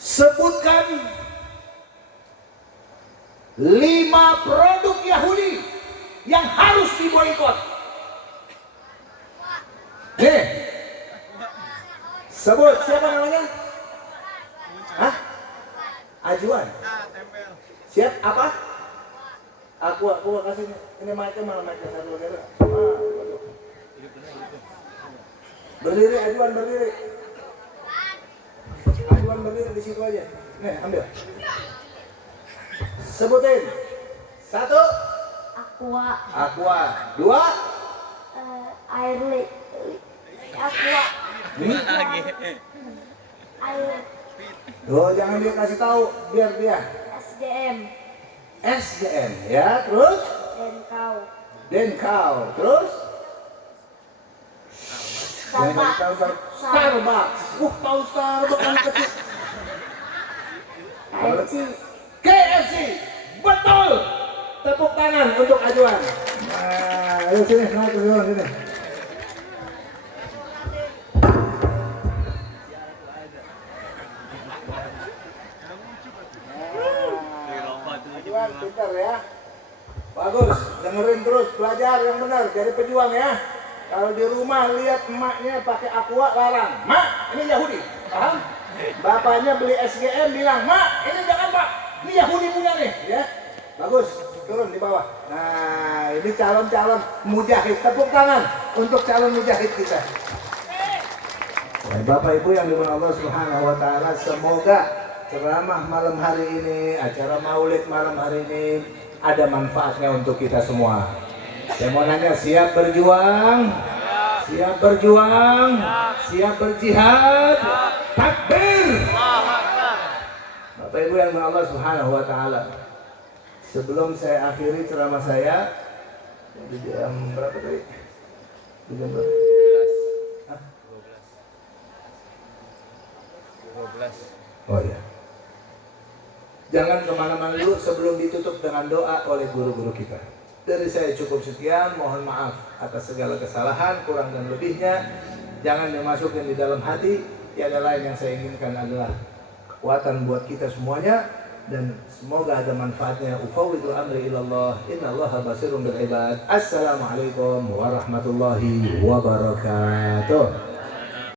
Sebutkan 5 produk Yahudi yang harus diboikot. Nih. Sebut, siapa namanya? Hah? Ajuan. Siap apa? Aku kasih ini mic-nya mana mic-nya satu lagi. Berdiri, Ajuan berdiri. Ajuan berdiri di situ aja. Nih, ambil. Sebutin. 1. Aqua. 2. Air Aqua. Air. Tuh, jangan dia kasih tahu, biar dia. SDM ya, terus? Denkau, terus? Starbucks. Tahu Starbucks kan kecil. KFC. Betul. Tepuk tangan untuk Ajuan. Nah, ayo sini, naik ke sini. Ajuan pintar ya. Bagus, dengerin terus, belajar yang benar, jadi pejuang ya. Kalau di rumah lihat emaknya pakai Aqua larang. Mak, ini Yahudi. Paham? Bapaknya beli SGM bilang, "Mak, ini jangan Pak. Ini Yahudi punya nih." Ya. Bagus, turun di bawah. Nah, ini calon-calon mujahid. Tepuk tangan untuk calon mujahid kita. Bapak Ibu yang dimuliakan Allah Subhanahu wa taala, semoga ceramah malam hari ini, acara Maulid malam hari ini ada manfaatnya untuk kita semua. Saya mau nanya, siap berjuang? Siap berjuang? Siap berjihad? Takbir! Bapak Ibu yang dimuliakan Allah Subhanahu wa taala. Sebelum saya akhiri ceramah saya di jam berapa tadi? Di jam berapa? 12. Oh iya. Jangan kemana-mana dulu sebelum ditutup dengan doa oleh guru-guru kita. Dari saya cukup sekian, mohon maaf atas segala kesalahan, kurang dan lebihnya. Jangan dimasukkan di dalam hati. Tiada lain yang saya inginkan adalah kekuatan buat kita semuanya, dan semoga ada manfaatnya. Ufawwidu amri ilallah, innallaha basirun bil ibad. Assalamualaikum warahmatullahi wabarakatuh.